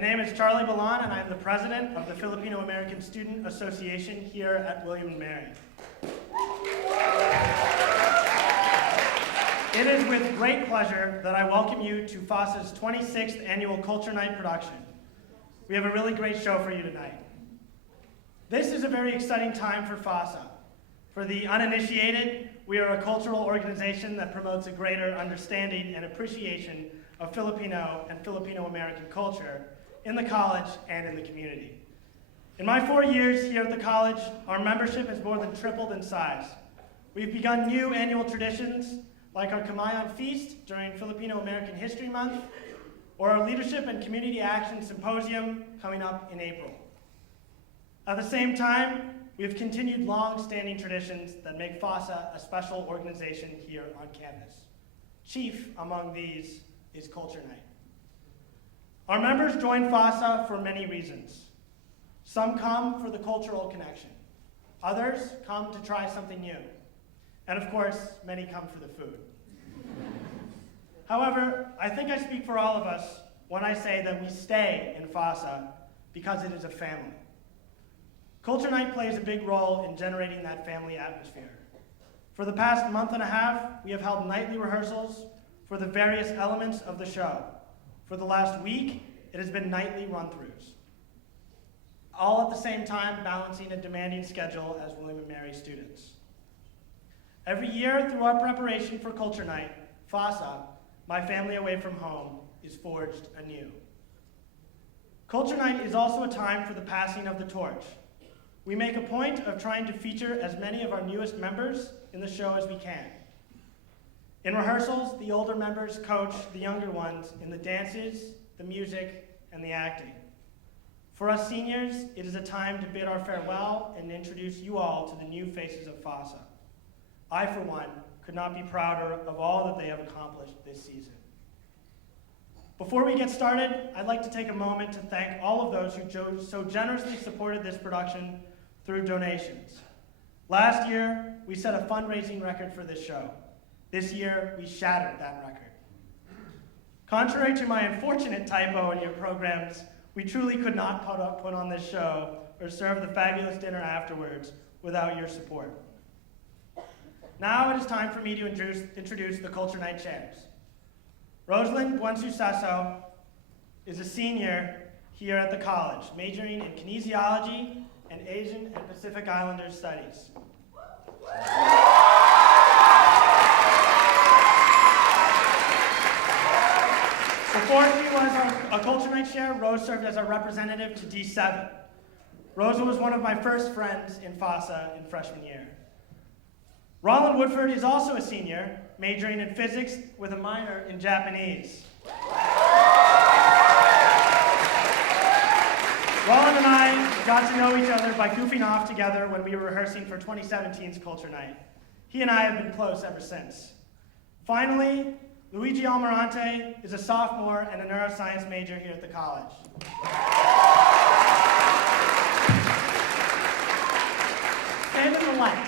My name is Charlie Balan, and I am the president of the Filipino American Student Association here at William & Mary. It is with great pleasure that I welcome you to FASA's 26th Annual Culture Night production. We have a really great show for you tonight. This is a very exciting time for FASA. For the uninitiated, we are a cultural organization that promotes a greater understanding and appreciation of Filipino and Filipino-American culture in the college and in the community. In my 4 years here at the college, our membership has more than tripled in size. We've begun new annual traditions like our Kamayan Feast during Filipino-American History Month, or our Leadership and Community Action Symposium coming up in April. At the same time, we have continued long-standing traditions that make FASA a special organization here on campus. Chief among these is Culture Night. Our members join FASA for many reasons. Some come for the cultural connection. Others come to try something new. And of course, many come for the food. However, I think I speak for all of us when I say that we stay in FASA because it is a family. Culture Night plays a big role in generating that family atmosphere. For the past month and a half, we have held nightly rehearsals for the various elements of the show. For the last week, it has been nightly run-throughs, all at the same time balancing a demanding schedule as William & Mary students. Every year, through our preparation for Culture Night, FASA, my family away from home, is forged anew. Culture Night is also a time for the passing of the torch. We make a point of trying to feature as many of our newest members in the show as we can. In rehearsals, the older members coach the younger ones in the dances, the music, and the acting. For us seniors, it is a time to bid our farewell and introduce you all to the new faces of FASA. I, for one, could not be prouder of all that they have accomplished this season. Before we get started, I'd like to take a moment to thank all of those who so generously supported this production through donations. Last year, we set a fundraising record for this show. This year, we shattered that record. Contrary to my unfortunate typo in your programs, we truly could not put on this show or serve the fabulous dinner afterwards without your support. Now it is time for me to introduce the Culture Night chairs. Roselyn Buensuceso is a senior here at the college, majoring in kinesiology and Asian and Pacific Islander studies. Before she was a Culture Night chair, Rose served as our representative to D7. Rosa was one of my first friends in FASA in freshman year. Rollin Woodford is also a senior, majoring in physics with a minor in Japanese. Rollin and I got to know each other by goofing off together when we were rehearsing for 2017's Culture Night. He and I have been close ever since. Finally, Luigi Almirante is a sophomore and a neuroscience major here at the college. Stand in the light.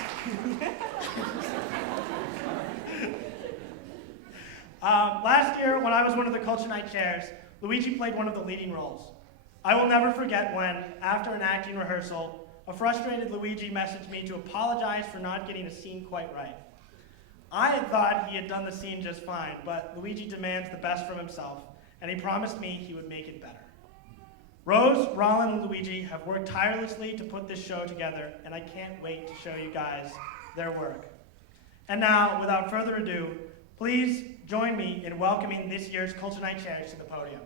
Last year, when I was one of the Culture Night chairs, Luigi played one of the leading roles. I will never forget when, after an acting rehearsal, a frustrated Luigi messaged me to apologize for not getting a scene quite right. I had thought he had done the scene just fine, but Luigi demands the best from himself, and he promised me he would make it better. Rose, Rollin, and Luigi have worked tirelessly to put this show together, and I can't wait to show you guys their work. And now, without further ado, please join me in welcoming this year's Culture Night chairs to the podium.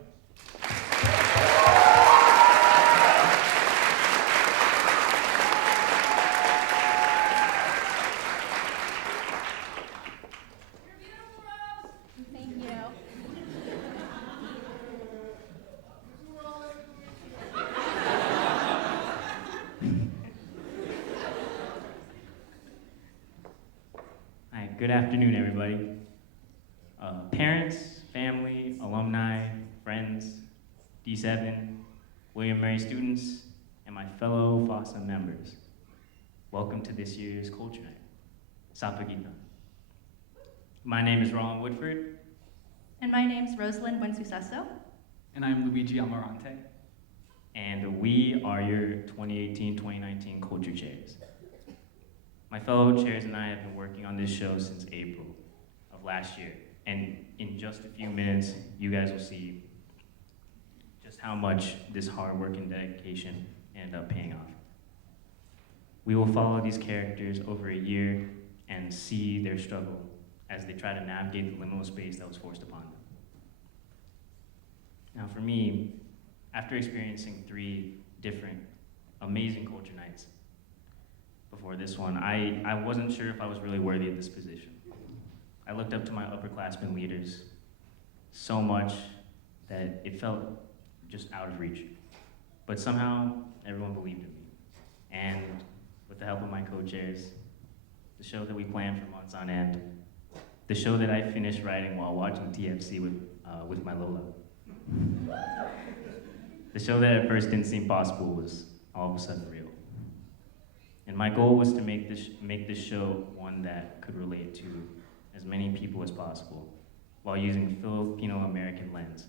Good afternoon, everybody. Parents, family, alumni, friends, D7, William & Mary students, and my fellow FASA members. Welcome to this year's Culture Night. Sa Pagitan. My name is Rollin Woodford. And my name's Roselyn Buensuceso. And I'm Luigi Almirante. and we are your 2018-2019 Culture Chairs. My fellow chairs and I have been working on this show since April of last year, and in just a few minutes, you guys will see just how much this hard work and dedication ended up paying off. We will follow these characters over a year and see their struggle as they try to navigate the liminal space that was forced upon them. Now for me, after experiencing 3 different amazing culture nights before this one, I wasn't sure if I was really worthy of this position. I looked up to my upperclassmen leaders so much that it felt just out of reach. But somehow, everyone believed in me. And with the help of my co-chairs, the show that we planned for months on end, the show that I finished writing while watching TFC with my Lola. The show that at first didn't seem possible was all of a sudden real. And my goal was to make this show one that could relate to as many people as possible while using a Filipino-American lens,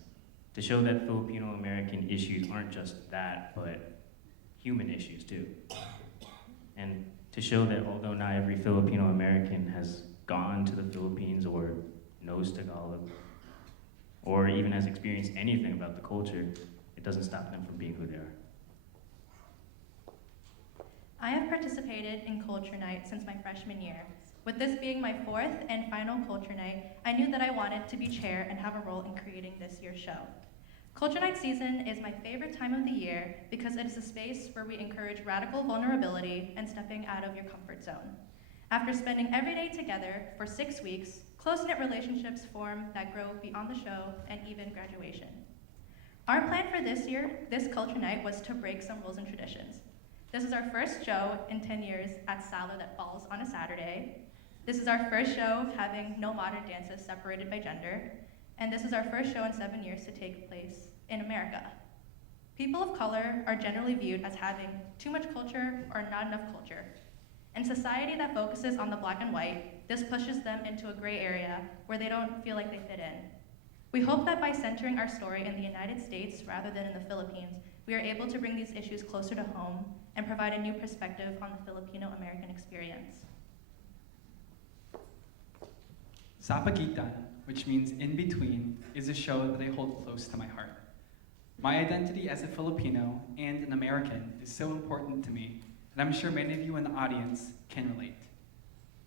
to show that Filipino-American issues aren't just that, but human issues too. And to show that although not every Filipino-American has gone to the Philippines or knows Tagalog, or even has experienced anything about the culture, it doesn't stop them from being who they are. I have participated in Culture Night since my freshman year. With this being my 4th and final Culture Night, I knew that I wanted to be chair and have a role in creating this year's show. Culture Night season is my favorite time of the year because it is a space where we encourage radical vulnerability and stepping out of your comfort zone. After spending every day together for 6 weeks, close-knit relationships form that grow beyond the show and even graduation. Our plan for this year, this Culture Night, was to break some rules and traditions. This is our first show in 10 years at Salo that falls on a Saturday. This is our first show having no modern dances separated by gender. And this is our first show in 7 years to take place in America. People of color are generally viewed as having too much culture or not enough culture. In society that focuses on the black and white, this pushes them into a gray area where they don't feel like they fit in. We hope that by centering our story in the United States rather than in the Philippines, we are able to bring these issues closer to home and provide a new perspective on the Filipino-American experience. Sa Pagitan, which means in between, is a show that I hold close to my heart. My identity as a Filipino and an American is so important to me, and I'm sure many of you in the audience can relate.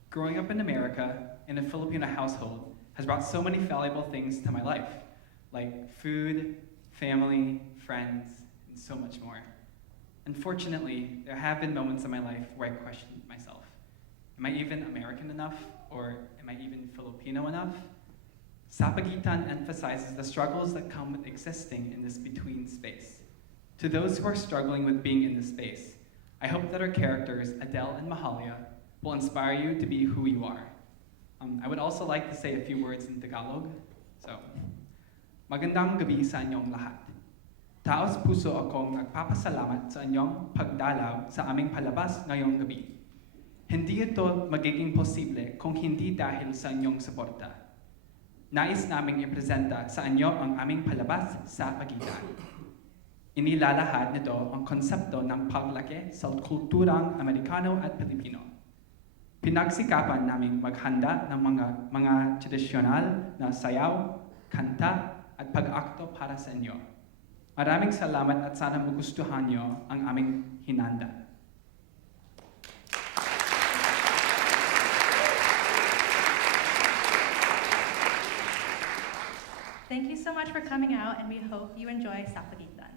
Growing up in America, in a Filipino household, has brought so many valuable things to my life, like food, family, friends, and so much more. Unfortunately, there have been moments in my life where I questioned myself. Am I even American enough, or am I even Filipino enough? Sa Pagitan emphasizes the struggles that come with existing in this between space. To those who are struggling with being in this space, I hope that our characters, Adel and Mahalia, will inspire you to be who you are. I would also like to say a few words in Tagalog. So, magandang gabi sa inyong lahat. Taos puso akong nagpapasalamat sa inyong pagdalaw sa aming palabas ngayong gabi. Hindi ito magiging posible kung hindi dahil sa inyong suporta. Nais naming ipresenta sa inyo ang aming palabas sa Pagitan. Inilalahad nito ang konsepto ng paglaki sa kulturang Amerikano at Pilipino. Pinagsikapan naming maghanda ng mga tradisyonal na sayaw, kanta, at pag-akto para sa inyo. Maraming salamat at sana magustuhan niyo ang aming hinanda. Thank you so much for coming out, and we hope you enjoy Sa Pagitan.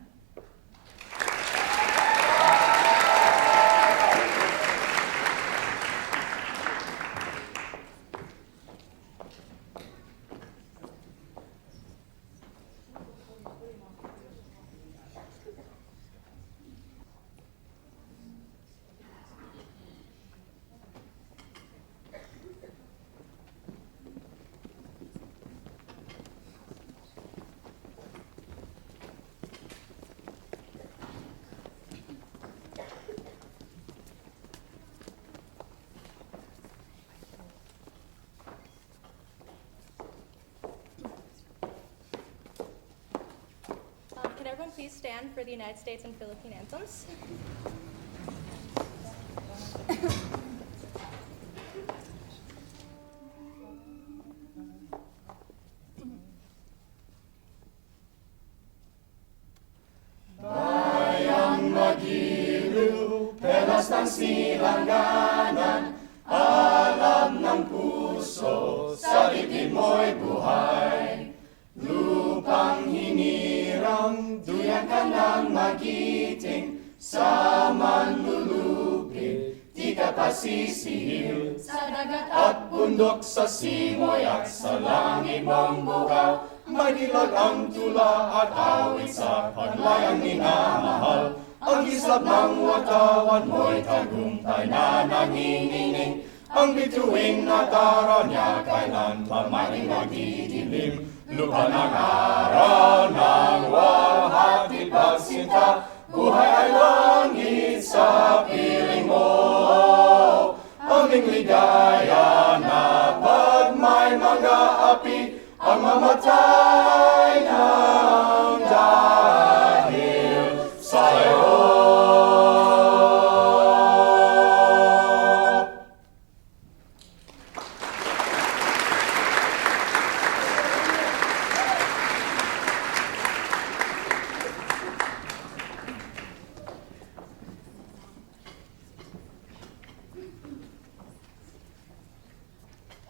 everyone please stand for the United States and Philippine anthems? Bayang magiliw, pelas ng silanganan, alam ng puso, sa dibdib mo'y buhay. Lupang hinirang, duyan ka ng magiting, sa manlulupig, di ka pasisihil. Sa dagat at bundok, sa simoy at sa langit mong bukaw, may dilag ang tula at awit sa paglayang minamahal. Ang islap ng watawan mo'y tagumpay na nanginginig. Ang bituin na tara niya kailan pa maring magdidilim. Lupa ng araw ng wahati pagsinta, buhay ay langit sa piling mo. Aming ligaya na pag may mga api, ang mamatay ng dahil sa'yo.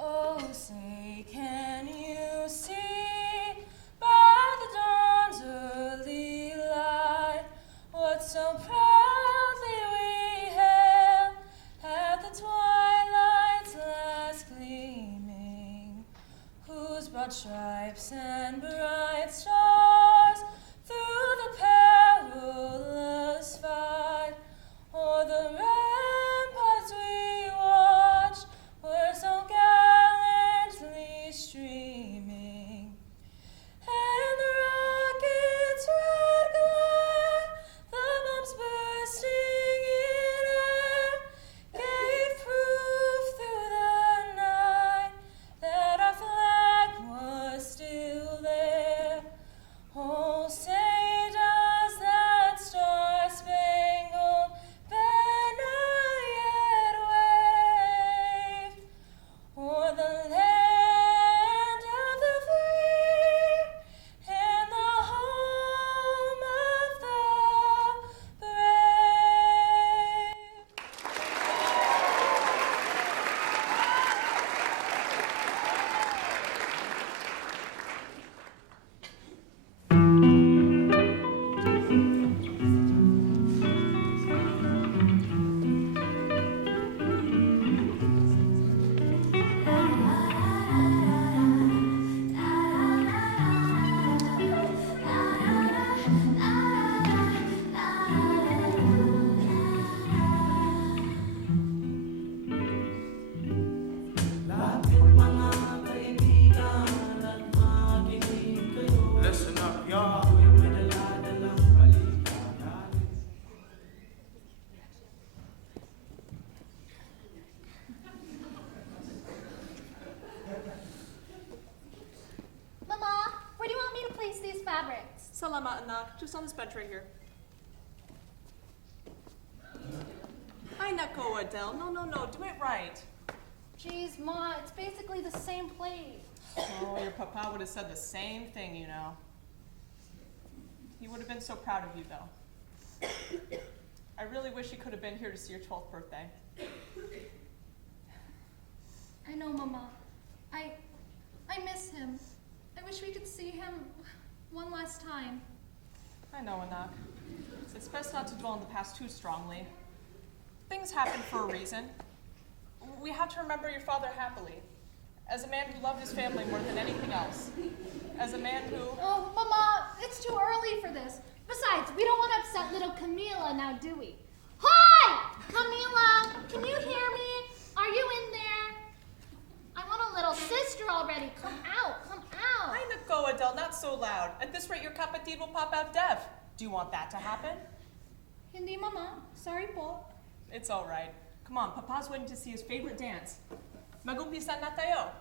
Oh, say, can you see by the dawn's early light what so proudly we hailed at the twilight's last gleaming, whose broad stripes and bright stars through the perilous fight o'er the ramparts we watched were so gallantly streaming, and the rocket's red glare, the bombs bursting in air, gave proof through the night that our flag was still there. Oh, say does that star-spangled banner yet wave o'er the land of the free and the home of the brave? Listen up, y'all. Mama, where do you want me to place these fabrics? Salamat, anak. Just on this bench right here. Ay, nako, Adel. No. Do it right. Jeez, Ma, it's basically the same plate. Oh, your papa would have said the same thing, you know. He would have been so proud of you, though. I really wish he could have been here to see your 12th birthday. I know, Mama. I miss him. I wish we could see him one last time. I know, Anak. It's best not to dwell on the past too strongly. Things happen for a reason. We have to remember your father happily, as a man who loved his family more than anything else, as a man who... Oh, Mama, it's too early for this. Besides, we don't want to upset little Camila now, do we? Hi! Camila, can you hear me? Are you in there? I want a little sister already. Come out. Ay, nako, Adel, not so loud. At this rate, your kapatid will pop out deaf. Do you want that to happen? Hindi, Mama. Sorry po. It's all right. Come on, Papa's waiting to see his favorite dance. Mag-umpisa na tayo.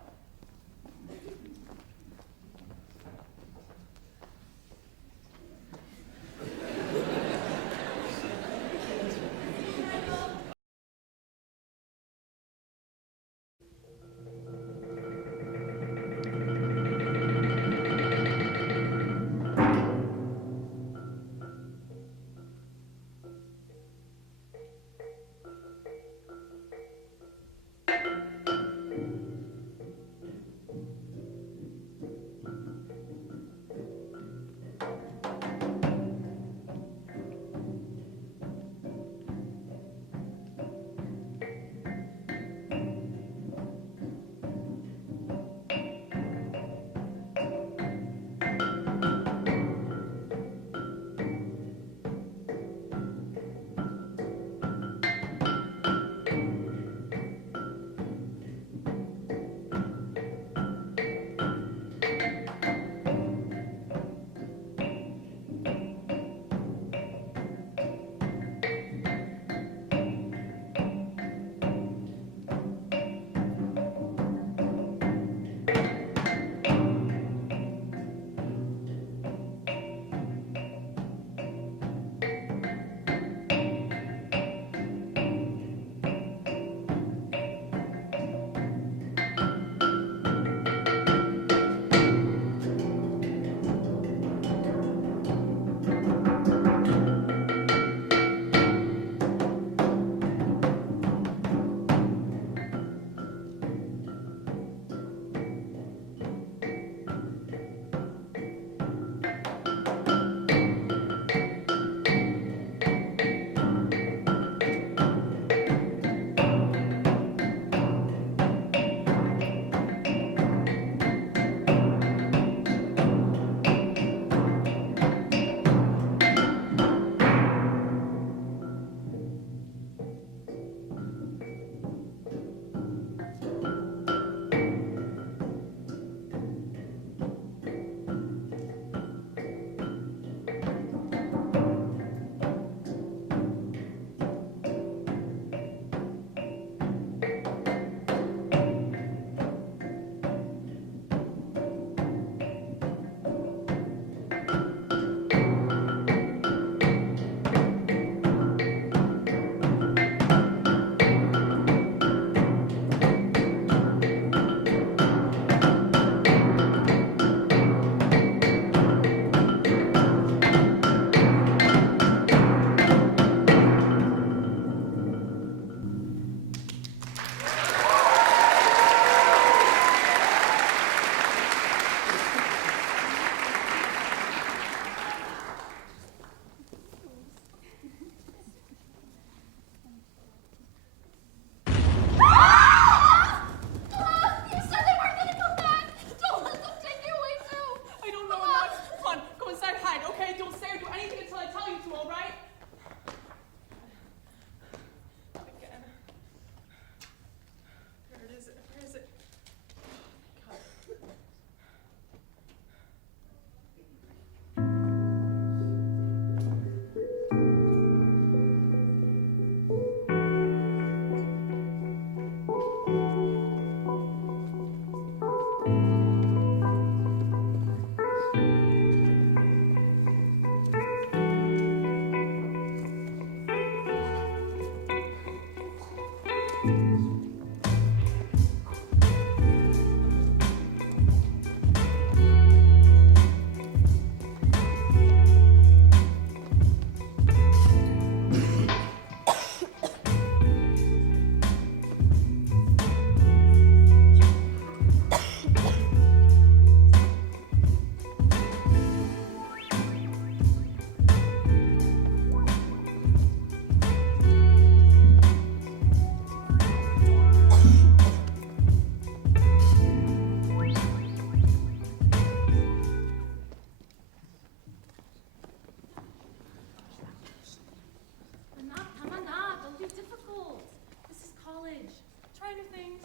try new things.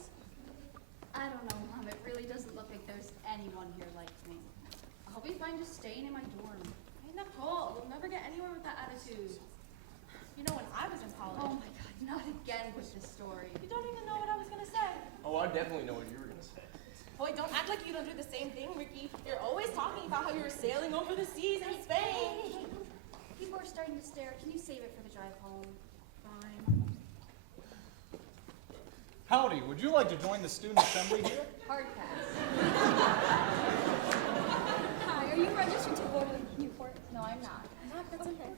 I don't know, Mom. It really doesn't look like there's anyone here like me. I'll be fine just staying in my dorm. Hey, Nicole, you'll never get anywhere with that attitude. You know, when I was in college. Oh my God, not again with this story. You don't even know what I was gonna say. Oh, I definitely know what you were gonna say. Boy, don't act like you don't do the same thing, Ricky. You're always talking about how you were sailing over the seas in Spain. Hey. People are starting to stare. Can you save it for the drive home? Fine. Howdy, would you like to join the student assembly here? Hard pass. Hi, are you registered to go to Newport? No, I'm not. That's okay.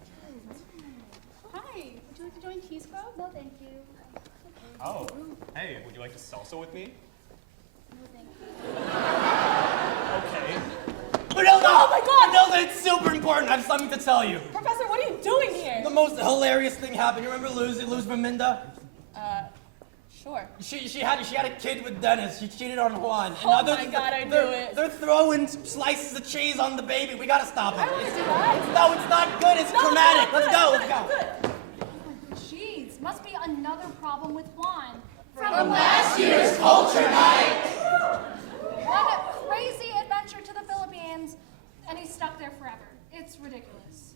Hi, would you like to join Keys Club? No, thank you. Oh, hey, would you like to salsa with me? No, thank you. Okay. Matilda! Oh my God! Matilda, it's super important. I have something to tell you. Professor, what are you doing here? The most hilarious thing happened. You remember Luz Baminda? Sure. She had a kid with Dennis. She cheated on Juan. Oh my God, I knew it. They're throwing slices of cheese on the baby. We gotta stop it. I don't want to do that. No, it's not good. It's traumatic. Good, Let's go. good. Jeez, must be another problem with Juan. From last year's culture night. What a crazy adventure to the Philippines, and he's stuck there forever. It's ridiculous.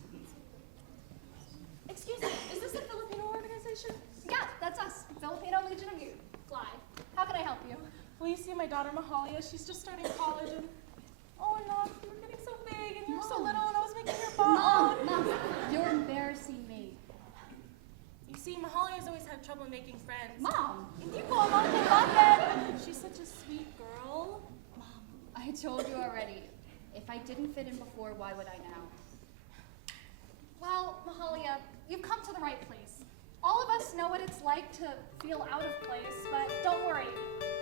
Excuse me, is this a Filipino organization? Yeah, that's us, Filipino Legion of Youth. Fly. How can I help you? Well, you see my daughter Mahalia, she's just starting college and oh no, you were getting so big and you were so little and I was making your butt. Mom, you're embarrassing me. You see, Mahalia's always had trouble making friends. Mom, Hindi ko alam kung bakit. She's such a sweet girl. I told you already. If I didn't fit in before, why would I now? Well, Mahalia, you've come to the right place. All of us know what it's like to feel out of place, but don't worry.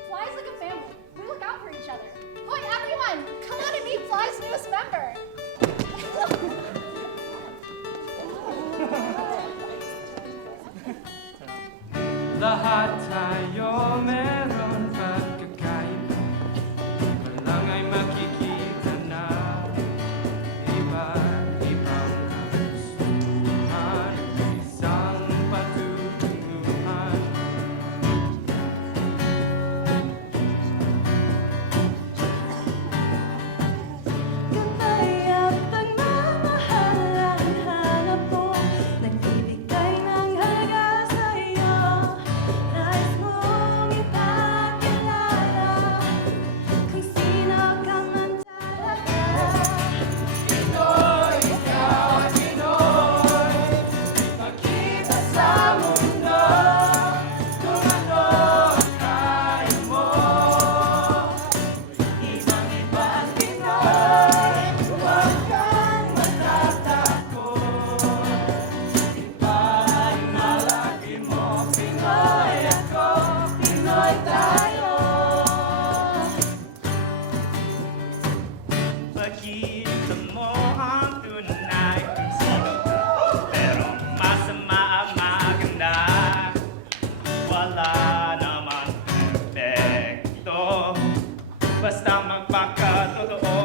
Fly's like a family. We look out for each other. Boy, everyone, come out and meet Fly's newest member. Lahat tayo meron pagkakaiba. Walang ay makikita na iba-ibang kagustuhan, isang patutunguhan. Gabay at pagmamahal ang hanap ko. Nagbibigay ng halaga sa'yo. Nais mong ipakilala kung sino ka man talaga. Pinoy, ikaw ay Pinoy. Ipakita sa mundo kung ano ang kaya mo. Ibang-iba ang Pinoy, huwag kang matatakot. Iba ang malaki mo, Pinoy ako, Pinoy tayo. Pagkita mo ang tunay kung sino ka, pero masama ang maganda. Wala naman perfecto, basta magpakatotoo.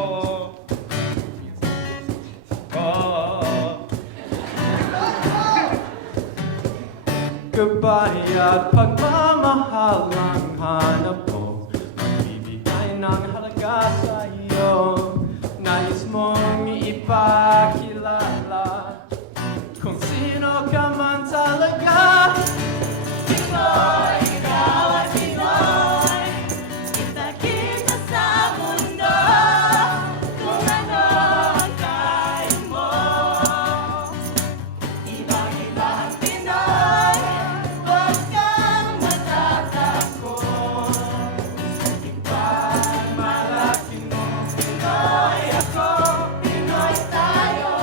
Gabay at pagmamahal ang hanap ko. Magbibigay ng halaga sa iyo. Nais mong ipakilala kung sino ka man talaga. Pinoy, ikaw ay Pinoy. Ipakita sa mundo kung ano ang kaya mo. Ibang-iba ang Pinoy, huwag kang matatakot. Iba ang malaki mo, Pinoy ako, Pinoy tayo.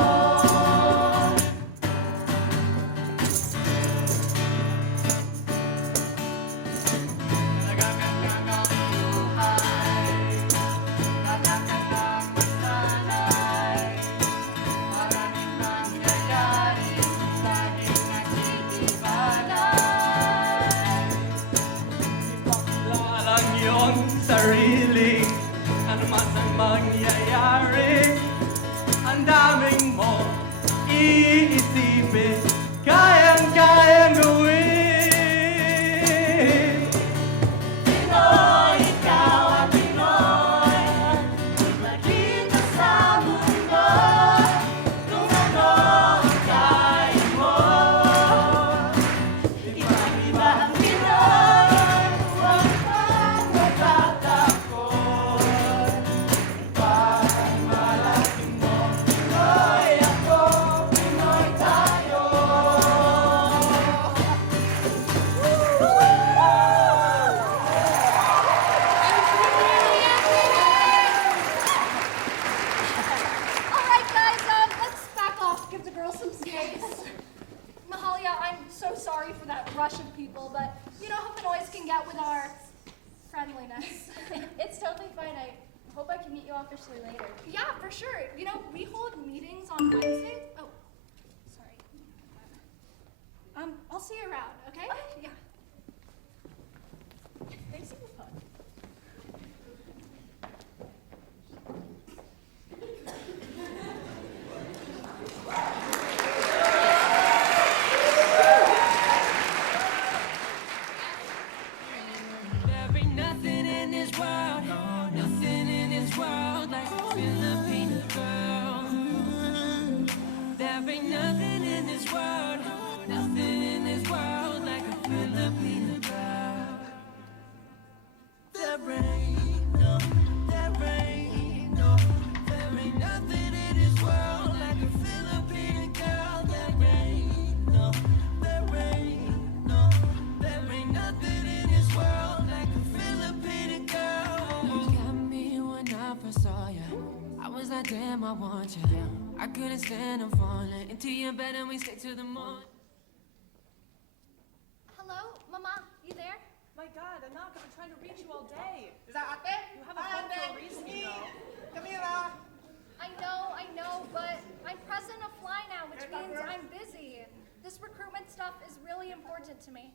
yeah, I'm so sorry for that rush of people, but you know how the noise can get with our friendliness. It's totally fine. I hope I can meet you officially later. Yeah, for sure. You know, we hold meetings on Wednesday. Oh, sorry. I'll see you around, okay? Yeah. They seem fun. There ain't nothing in this world, nothing in this world like a Filipino girl. There ain't nothing in this world, nothing in this world like a Filipino girl. There ain't no, there ain't no, there ain't nothing in this world like a Filipino girl. There ain't no, there ain't no, there ain't nothing in this world like a Filipino girl. You got me when I first saw you. I was like, damn, I want you. I couldn't stand on falling into your bed and we stayed till the morning. Hello, Mama, you there? My God, Anak, I've been trying to reach you all day. Is that Ate? You have a phone for a reason, you know. Camila! I know, but I'm president of Fly now, which means I'm busy. This recruitment stuff is really important to me.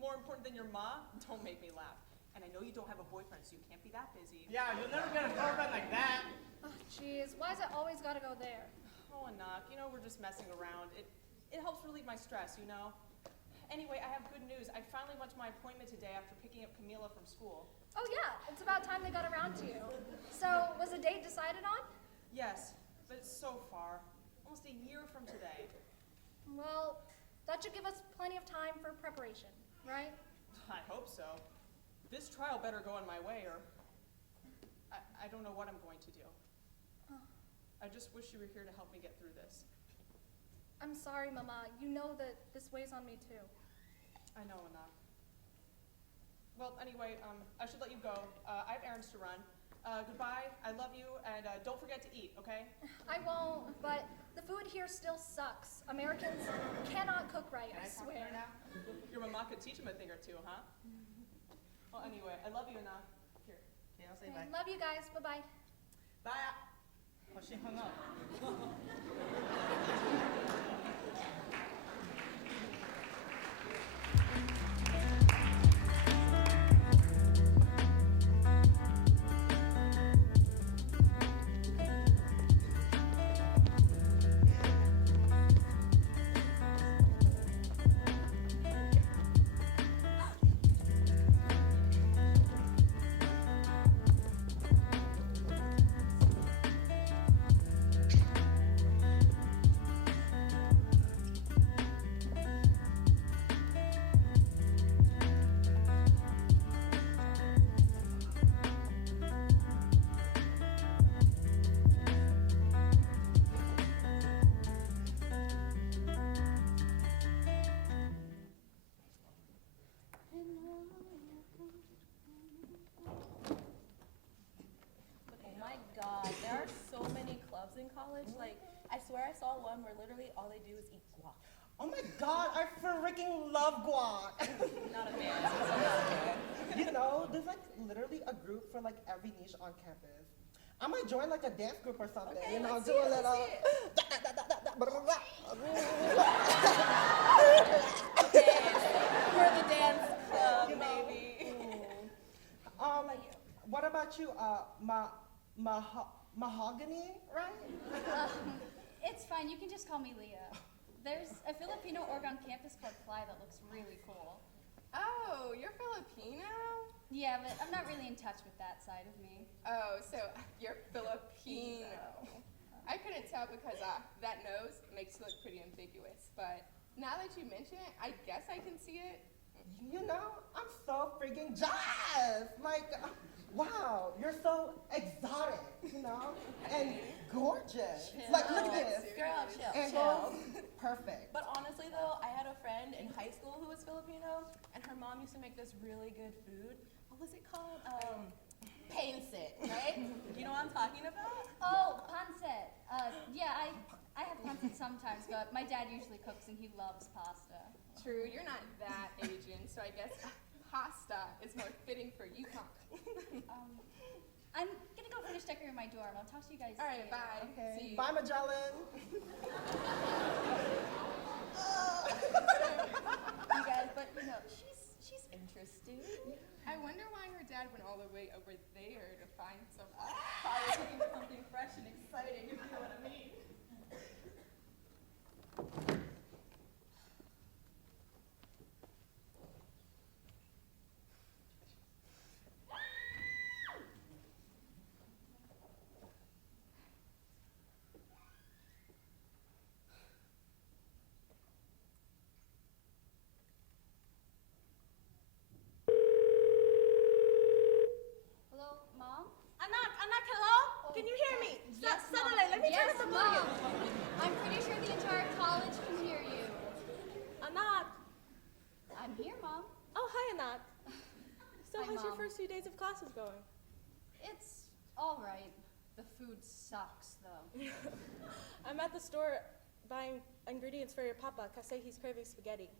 More important than your ma? Don't make me laugh. And I know you don't have a boyfriend, so you can't be that busy. Yeah, you'll never get a girlfriend like that. Oh, jeez, why's it always gotta go there? Oh, Anak, you know we're just messing around. It helps relieve my stress, you know. Anyway, I have good news. I finally went to my appointment today after picking up Camila from school. Oh yeah, it's about time they got around to you. So, was a date decided on? Yes, but it's so far. Almost a year from today. Well, that should give us plenty of time for preparation, right? I hope so. This trial better go in my way or I don't know what I'm going to do. I just wish you were here to help me get through this. I'm sorry, Mama. You know that this weighs on me too. I know, Anak. Well, anyway, I should let you go. I have errands to run. Goodbye, I love you, and don't forget to eat, okay? I won't, but the food here still sucks. Americans cannot cook right, I swear. Your mama could teach him a thing or two, huh? Well, anyway, I love you, Anak. Here. Okay, I'll say Okay, bye. love you guys. Bye-bye. Bye. Oh, she hung up. Oh my God, there are so many clubs in college. Like, I swear I saw one where literally all they do is eat guac. Oh my God, I freaking love guac. Not a fan. You know, there's like literally a group for like every niche on campus. I might join like a dance group or something. Okay, you know, let's do see a it, little. Okay, for the dance club, maybe. What about you? Mahogany, right? It's fine, you can just call me Leah. There's a Filipino org on campus called Fly that looks really cool. Oh, you're Filipino? Yeah, but I'm not really in touch with that side of me. Oh, so you're Filipino. I couldn't tell because that nose makes you look pretty ambiguous, but now that you mention it, I guess I can see it. You know, I'm so freaking jazzed. Like, wow, you're so exotic, you know, and gorgeous. Chill. Like, look at this. Girl, chill, Angles, chill. perfect. But honestly though, I had a friend in high school who was Filipino, and her mom used to make this really good food. What was it called? Pancit, right? You know what I'm talking about? Oh, pancit. Yeah, I have pancit sometimes, but my dad usually cooks and he loves pasta. True, you're not that Asian, so I guess pasta is more fitting for you, huh? I'm gonna go finish decorating my dorm. I'll talk to you guys All right, later. bye. Okay. See you. Bye, Magellan. You guys, but you know, she's interesting. I wonder why her dad went all the way over there to find some. Probably looking for something fresh and exciting, if you know what I mean. Hello, Mom? Anak, hello? Can you hear me? Yes, Suddenly, Mom. let me turn Yes, up the Mom. volume. I'm pretty sure the entire college can hear you. Anak. I'm here, Mom. Oh, hi, Anak. So Hi, how's your Mom. first few days of classes going? It's all right. The food sucks, though. I'm at the store buying ingredients for your papa, cause say he's craving spaghetti.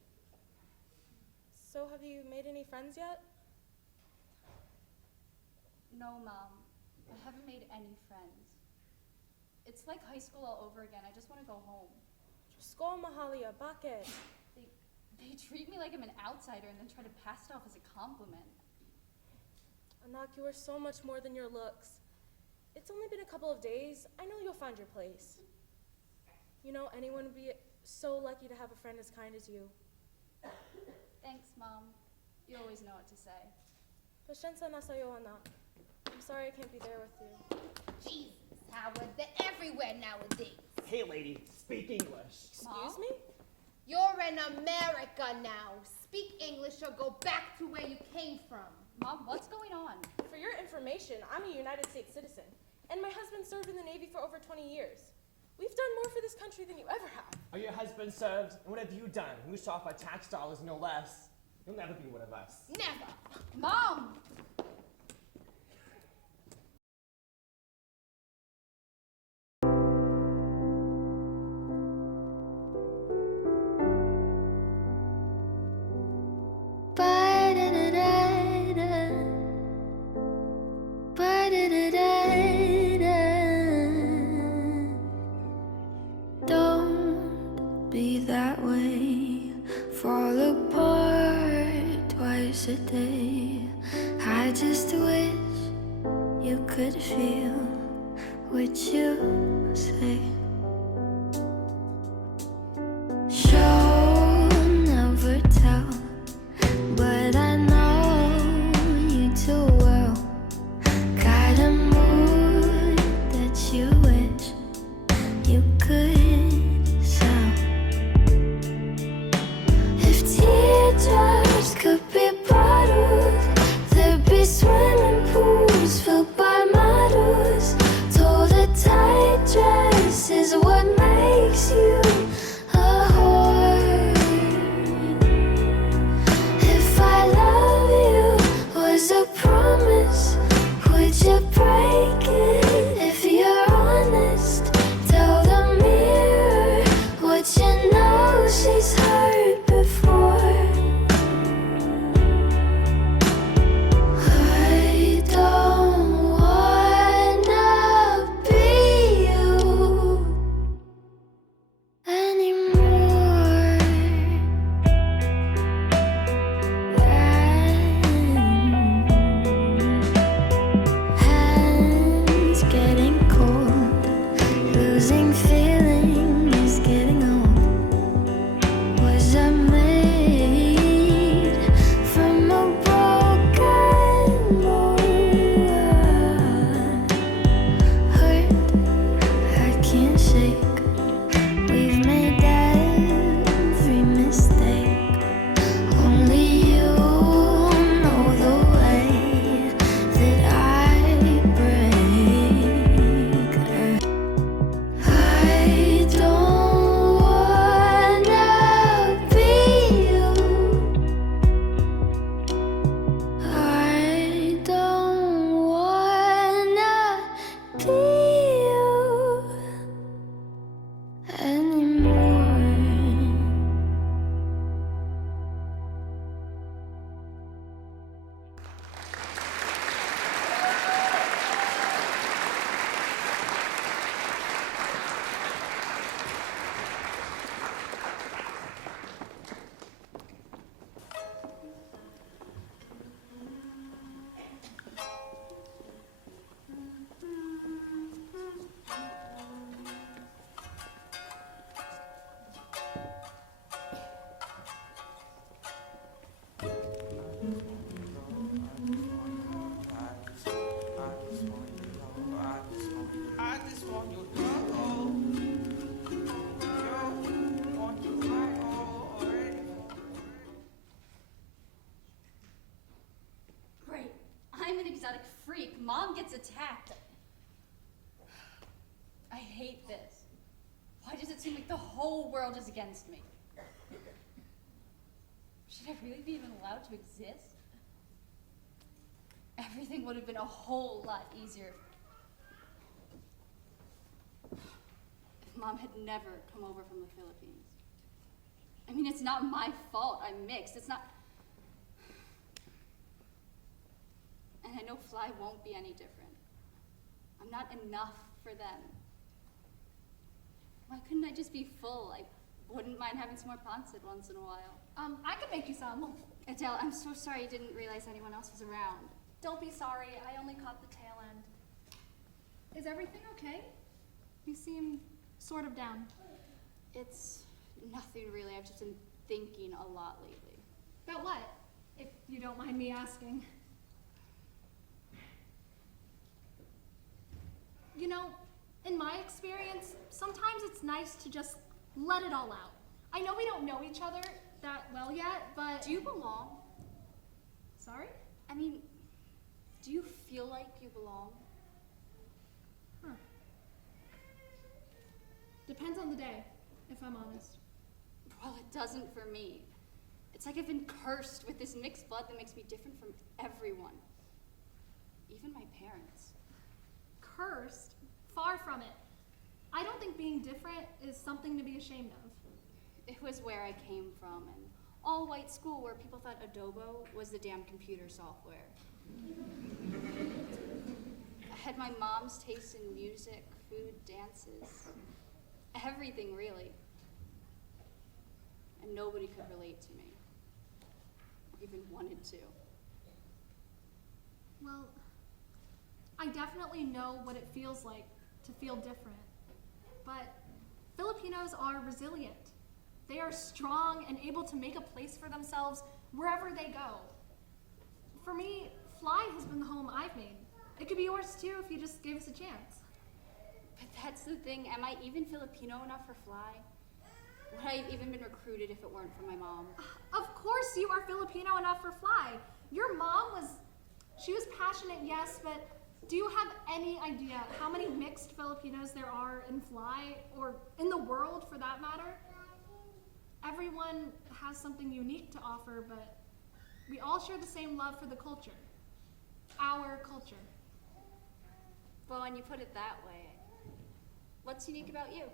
So have you made any friends yet? No, Mom. I haven't made any friends. It's like high school all over again. I just want to go home. Just go, Mahalia, bakit? They treat me like I'm an outsider and then try to pass it off as a compliment. Anak, you are so much more than your looks. It's only been a couple of days. I know you'll find your place. You know, anyone would be so lucky to have a friend as kind as you. Thanks, Mom. You always know what to say. Pasensya na sa'yo, anak. I'm sorry I can't be there with you. Jesus, Howard, they're everywhere nowadays. Hey, lady, speak English. Excuse me? You're in America now. Speak English or go back to where you came from. Mom, what's going on? For your information, I'm a United States citizen, and my husband served in the Navy for over 20 years. We've done more for this country than you ever have. Are your husband served? And what have you done? You off our tax dollars, no less. You'll never be one of us. Never. Mom! Don't be that way. Fall apart twice a day. I just wish you could feel what you say. Show never tell, but I know you too well. Got a mood that you wish you could sell. If teardrops could be bottled, there'd be swimming pools filled by models. Told a tight dress is what makes you a whore. If I love you was a promise, would you break it? If you're honest, tell the mirror what you know she's heard before. I don't wanna be you anymore. Hands getting cold, losing feeling is getting old. Was Mom gets attacked. I hate this. Why does it seem like the whole world is against me? Should I really be even allowed to exist? Everything would have been a whole lot easier if Mom had never come over from the Philippines. I mean, it's not my fault I'm mixed. It's not... And I know Fly won't be any different. I'm not enough for them. Why couldn't I just be full? I wouldn't mind having some more pancit once in a while. I could make you some. Adele, I'm so sorry I didn't realize anyone else was around. Don't be sorry, I only caught the tail end. Is everything okay? You seem sort of down. It's nothing really. I've just been thinking a lot lately. About what? If you don't mind me asking. You know, in my experience, sometimes it's nice to just let it all out. I know we don't know each other that well yet, but... Do you belong? Sorry? I mean, do you feel like you belong? Huh. Depends on the day, if I'm honest. Well, it doesn't for me. It's like I've been cursed with this mixed blood that makes me different from everyone. Even my parents. Cursed? Far from it. I don't think being different is something to be ashamed of. It was where I came from, an all-white school where people thought Adobo was the damn computer software. I had my mom's taste in music, food, dances, everything really. And nobody could relate to me, or even wanted to. Well, I definitely know what it feels like to feel different. But Filipinos are resilient. They are strong and able to make a place for themselves wherever they go. For me, Fly has been the home I've made. It could be yours too if you just gave us a chance. But that's the thing, am I even Filipino enough for Fly? Would I have even been recruited if it weren't for my mom? Of course you are Filipino enough for Fly. Your mom she was passionate, yes, but do you have any idea how many mixed Filipinos there are in Fly, or in the world for that matter? Everyone has something unique to offer, but we all share the same love for the culture. Our culture. Well, when you put it that way, what's unique about you?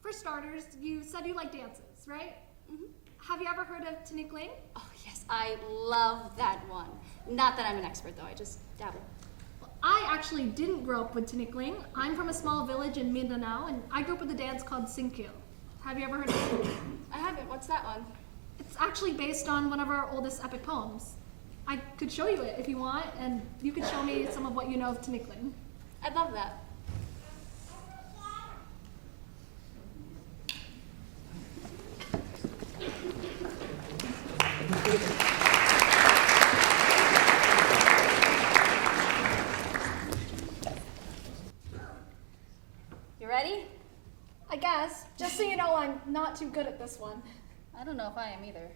For starters, you said you like dances, right? Mm-hmm. Have you ever heard of Tinikling? Oh yes, I love that one. Not that I'm an expert though, I just dabble. Well, I actually didn't grow up with Tinikling. I'm from a small village in Mindanao, and I grew up with a dance called Singkil. Have you ever heard of it? I haven't. What's that one? It's actually based on one of our oldest epic poems. I could show you it if you want, and you could show me some of what you know of Tinikling. I'd love that. You ready? I guess. Just so you know, I'm not too good at this one. I don't know if I am either.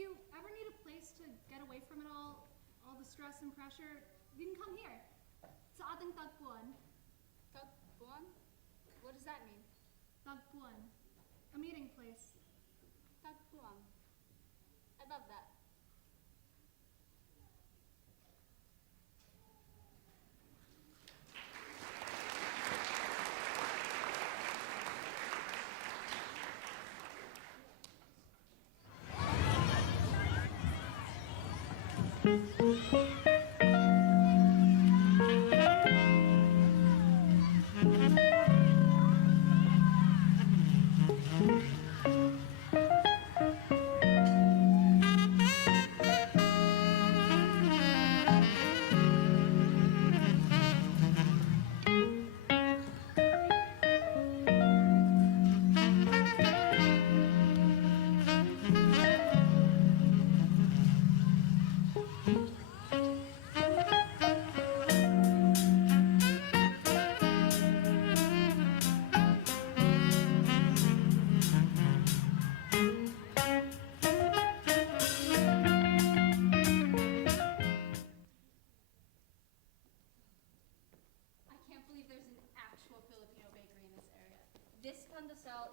you ever need a place to get away from it all the stress and pressure, you can come here. Sa ating tagpuan. Tagpuan? What does that mean? Tagpuan. A meeting place. Tagpuan. I love that.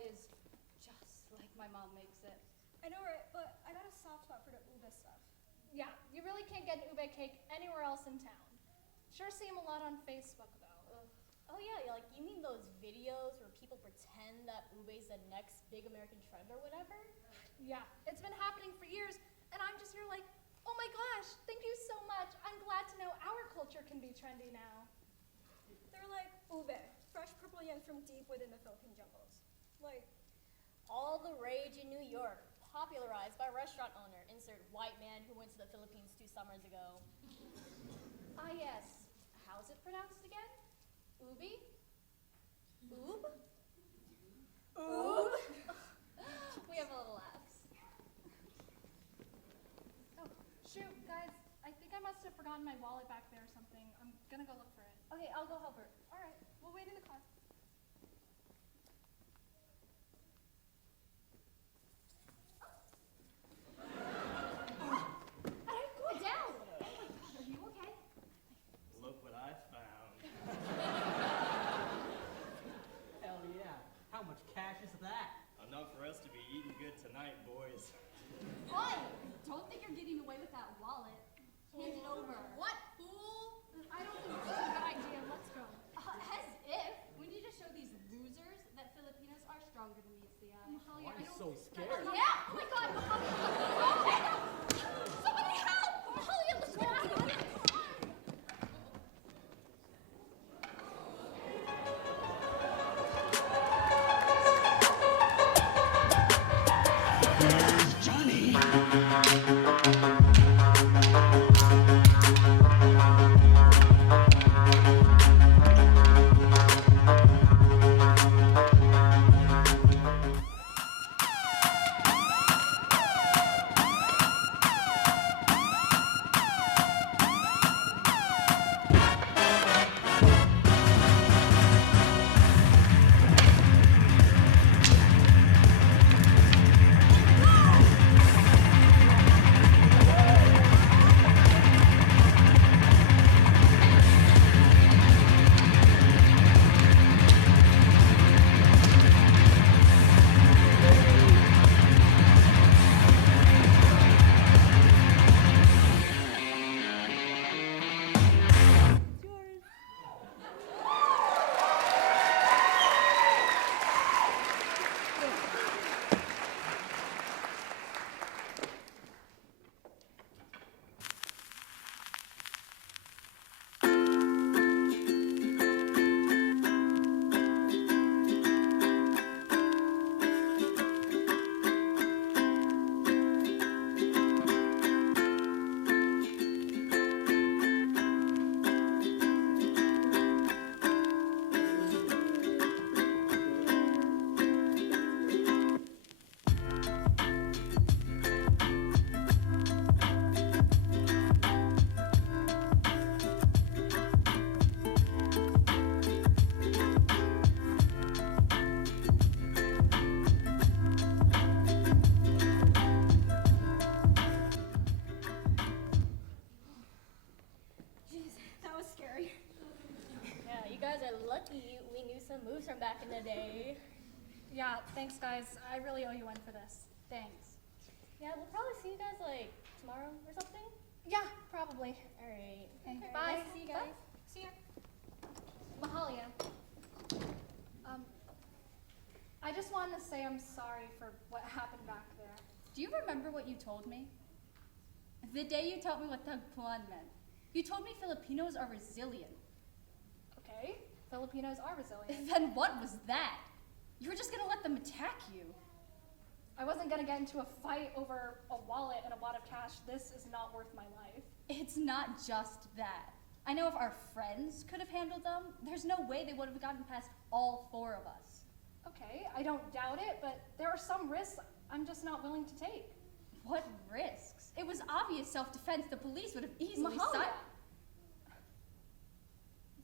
Is just like my mom makes it. I know, right? But I got a soft spot for the ube stuff. Yeah, you really can't get an ube cake anywhere else in town. Sure see them a lot on Facebook, though. Ugh. Oh yeah, like you mean those videos where people pretend that ube's the next big American trend or whatever? Yeah, it's been happening for years, and I'm just here like, oh my gosh, thank you so much. I'm glad to know our culture can be trendy now. They're like ube, fresh purple yam from deep within the Philippine jungles. Like, All the rage in New York, popularized by restaurant owner, insert white man who went to the Philippines 2 summers ago. Ah yes, how's it pronounced again? Ubi? Oob? Oob? We have a little laughs. Oh, shoot, guys, I think I must have forgotten my wallet back there or something. I'm gonna go look for it. Okay, I'll go help her. All right, we'll wait in the car. Adel! Are you okay? Look what I found. Hell yeah. How much cash is that? Enough for us to be eating good tonight, boys. Oi! Don't think you're getting away with that wallet. Hand it over. What, fool? I don't think lucky we knew some moves from back in the day. Yeah, thanks guys. I really owe you one for this. Thanks. Yeah, we'll probably see you guys like tomorrow or something. Yeah, probably. Alright. Okay, Alright, bye. nice to see you guys. See ya. Mahalia. I just wanted to say I'm sorry for what happened back there. Do you remember what you told me? The day you taught me what tagpuan meant. You told me Filipinos are resilient. Okay, Filipinos are resilient. Then what was that? You were just gonna let them attack you. I wasn't gonna get into a fight over a wallet and a wad of cash. This is not worth my life. It's not just that. I know if our friends could have handled them, there's no way they would have gotten past all 4 of us. Okay, I don't doubt it, but there are some risks I'm just not willing to take. What risks? It was obvious self-defense. The police would have easily Mahalia,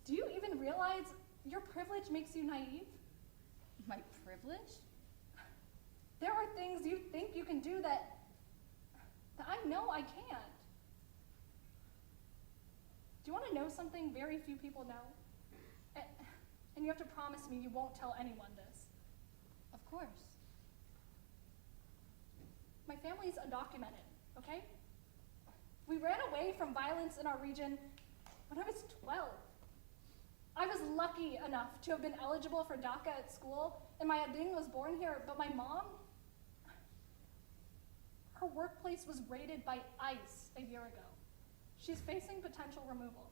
do you even realize your privilege makes you naive? My privilege? There are things you think you can do that I know I can't. Do you want to know something very few people know? And you have to promise me you won't tell anyone this. Of course. My family's undocumented, okay? We ran away from violence in our region when I was 12. I was lucky enough to have been eligible for DACA at school, and my ading was born here, but my mom, her workplace was raided by ICE a year ago. She's facing potential removal.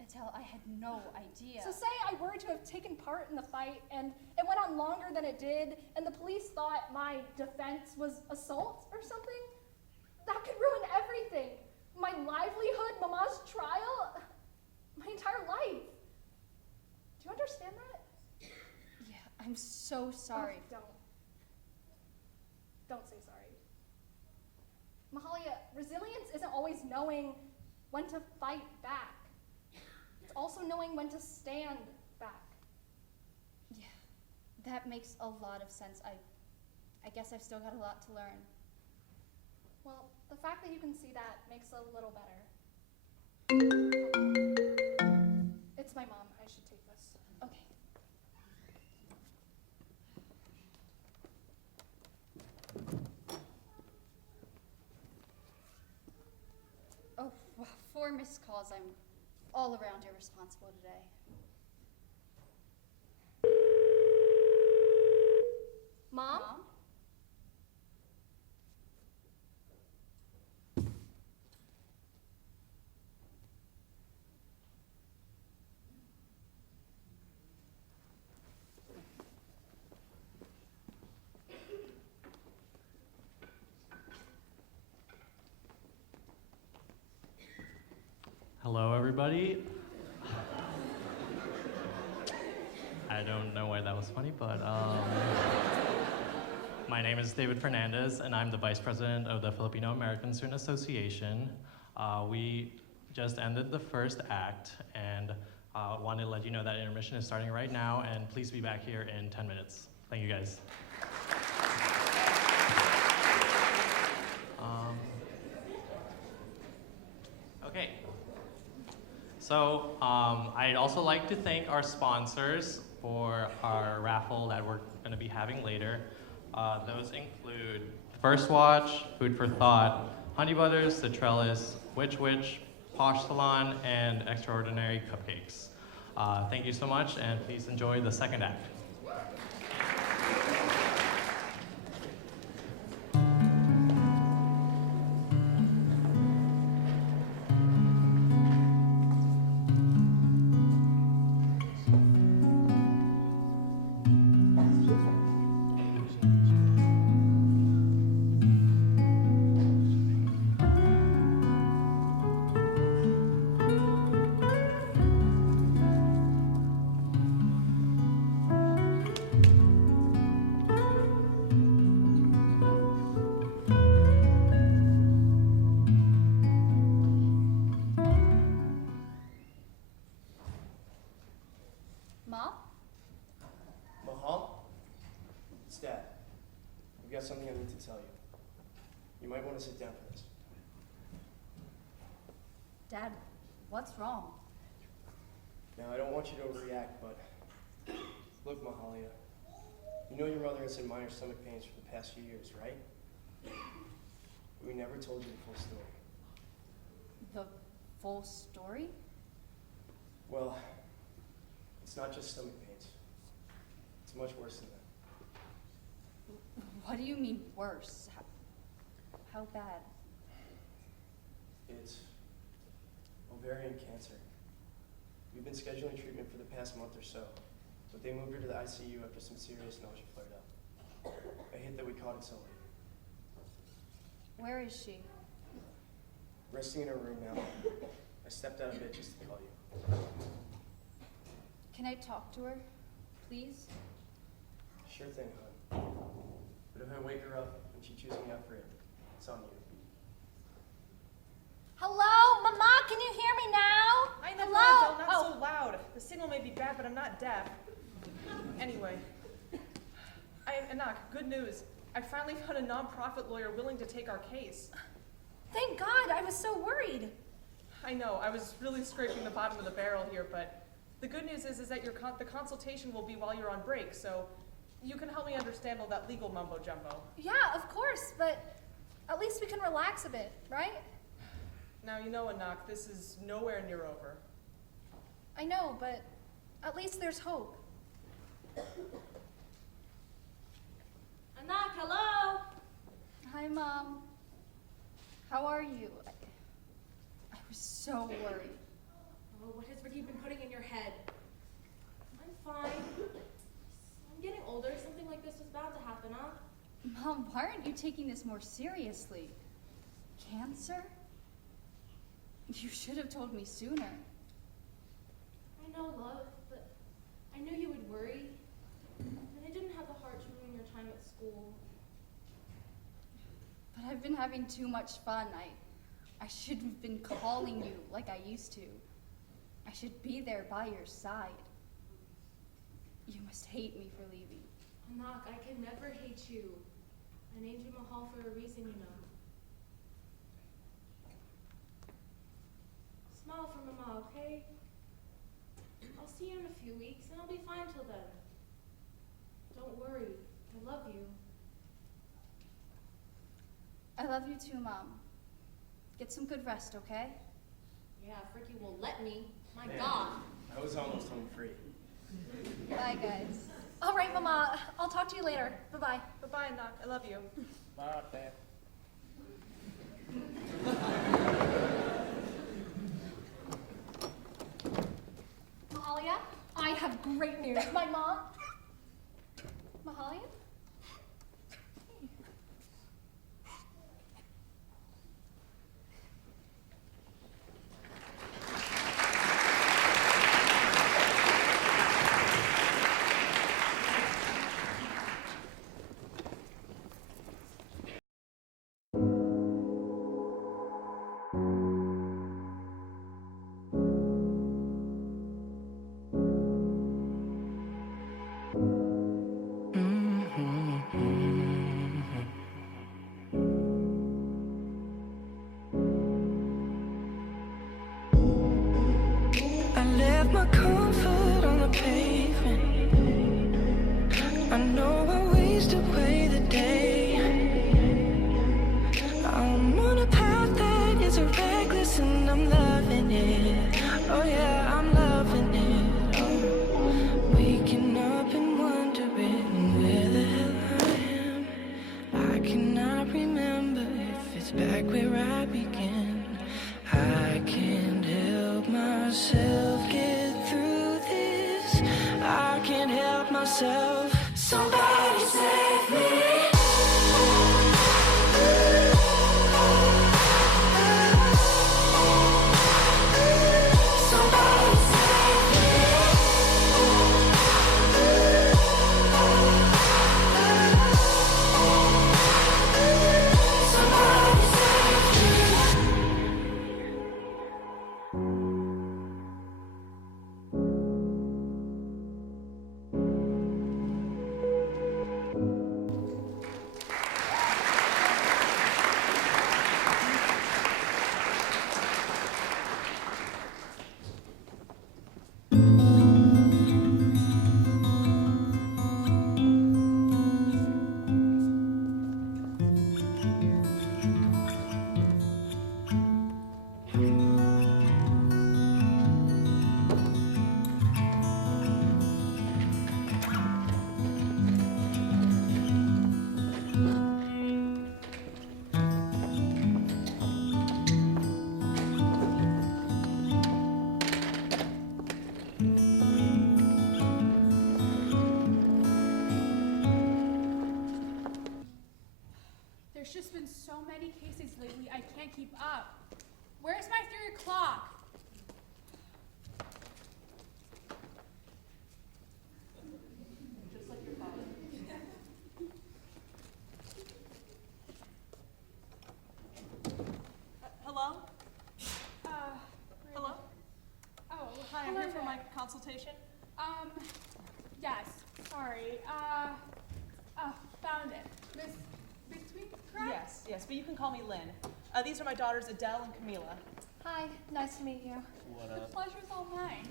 Adel, I had no idea. So say I were to have taken part in the fight, and it went on longer than it did, and the police thought my defense was assault or something? That could ruin everything. My livelihood, Mama's trial, my entire life. Do you understand that? Yeah, I'm so sorry. Oh, don't say sorry. Mahalia, resilience isn't always knowing when to fight back. It's also knowing when to stand back. Yeah, that makes a lot of sense. I guess I've still got a lot to learn. Well, the fact that you can see that makes it a little better. It's my mom. I should take this. Okay. Oh, 4 missed calls. I'm all around irresponsible today. Mom? Hello, everybody. I don't know why that was funny, but my name is David Fernandez, and I'm the Vice President of the Filipino American Student Association. We just ended the first act, and wanted to let you know that intermission is starting right now, and please be back here in 10 minutes. Thank you, guys. Okay. So I'd also like to thank our sponsors for our raffle that we're going to be having later. Those include First Watch, Food for Thought, Honey Butters, The Trellis, Witch, Posh Salon, and Extraordinary Cupcakes. Thank you so much, and please enjoy the second act. Mom? Mahal? It's Dad. I've got something I need to tell you. You might want to sit down for this. Dad, what's wrong? Now, I don't want want you to overreact, but look, Mahalia, you know your mother has had minor stomach pains for the past few years, right? We never told you the full story. The full story? Well, it's not just stomach pains. It's much worse than that. What do you mean worse? How bad? It's ovarian cancer. We've been scheduling treatment for the past month or so, but they moved her to the ICU after some serious nausea flared up. A hit that we caught it so late. Where is she? Resting in her room now. I stepped out a bit just to call you. Can I talk to her, please? Sure thing, hon. But if I wake her up and she chews me out for it, it's on you. Hello, Mama, can you hear me now? I know, Hello? Adel, not so loud. The signal may be bad, but I'm not deaf. Anyway, Anak, good news. I finally found a nonprofit lawyer willing to take our case. Thank God, I was so worried. I know, I was really scraping the bottom of the barrel here, but the good news is that the consultation will be while you're on break, so you can help me understand all that legal mumbo jumbo. Yeah, of course, but at least we can relax a bit, right? Now, you know, Anak, this is nowhere near over. I know, but at least there's hope. Anak, hello? Hi, Mom. How are you? I was so worried. Oh, what has Ricky been putting in your head? I'm fine. I'm getting older. Something like this was bound to happen, huh? Mom, why aren't you taking this more seriously? Cancer? You should have told me sooner. I know, love, but I knew you would worry. And I didn't have the heart to ruin your time at school. But I've been having too much fun. I should have been calling you like I used to. I should be there by your side. You must hate me for leaving. Anak, I can never hate you. I named you Mahal for a reason, you know. Smile for Mama, okay? I'll see you in a few weeks, and I'll be fine till then. Don't worry. I love you. I love you too, Mom. Get some good rest, okay? Yeah, if Ricky will let me. My Man, God. I was almost home free. Bye, guys. All right, Mama, I'll talk to you later. Bye-bye. Bye-bye, Anak. I love you. Bye, Dad. Mahalia, I have great news. My mom... Mahalia? I left my comfort on the pavement. I know I waste away the day. I'm on a path that is reckless and I'm loving it. Oh yeah, I'm loving it. Oh, waking up and wondering where the hell I am. I cannot remember if it's back where I began. I can't help myself get through this. I can't help myself. Somebody save me. Somebody save me. Somebody save me. so many cases lately, I can't keep up. Where's my 3 o'clock? Just like your father. Hello? Hello? Oh, Hi, I'm hello here for my there. consultation. Yes, sorry. Found it. Miss Bituin, correct? Yes, but you can call me Lynn. These are my daughters, Adele and Camila. Hi, nice to meet you. What The up? pleasure's all mine.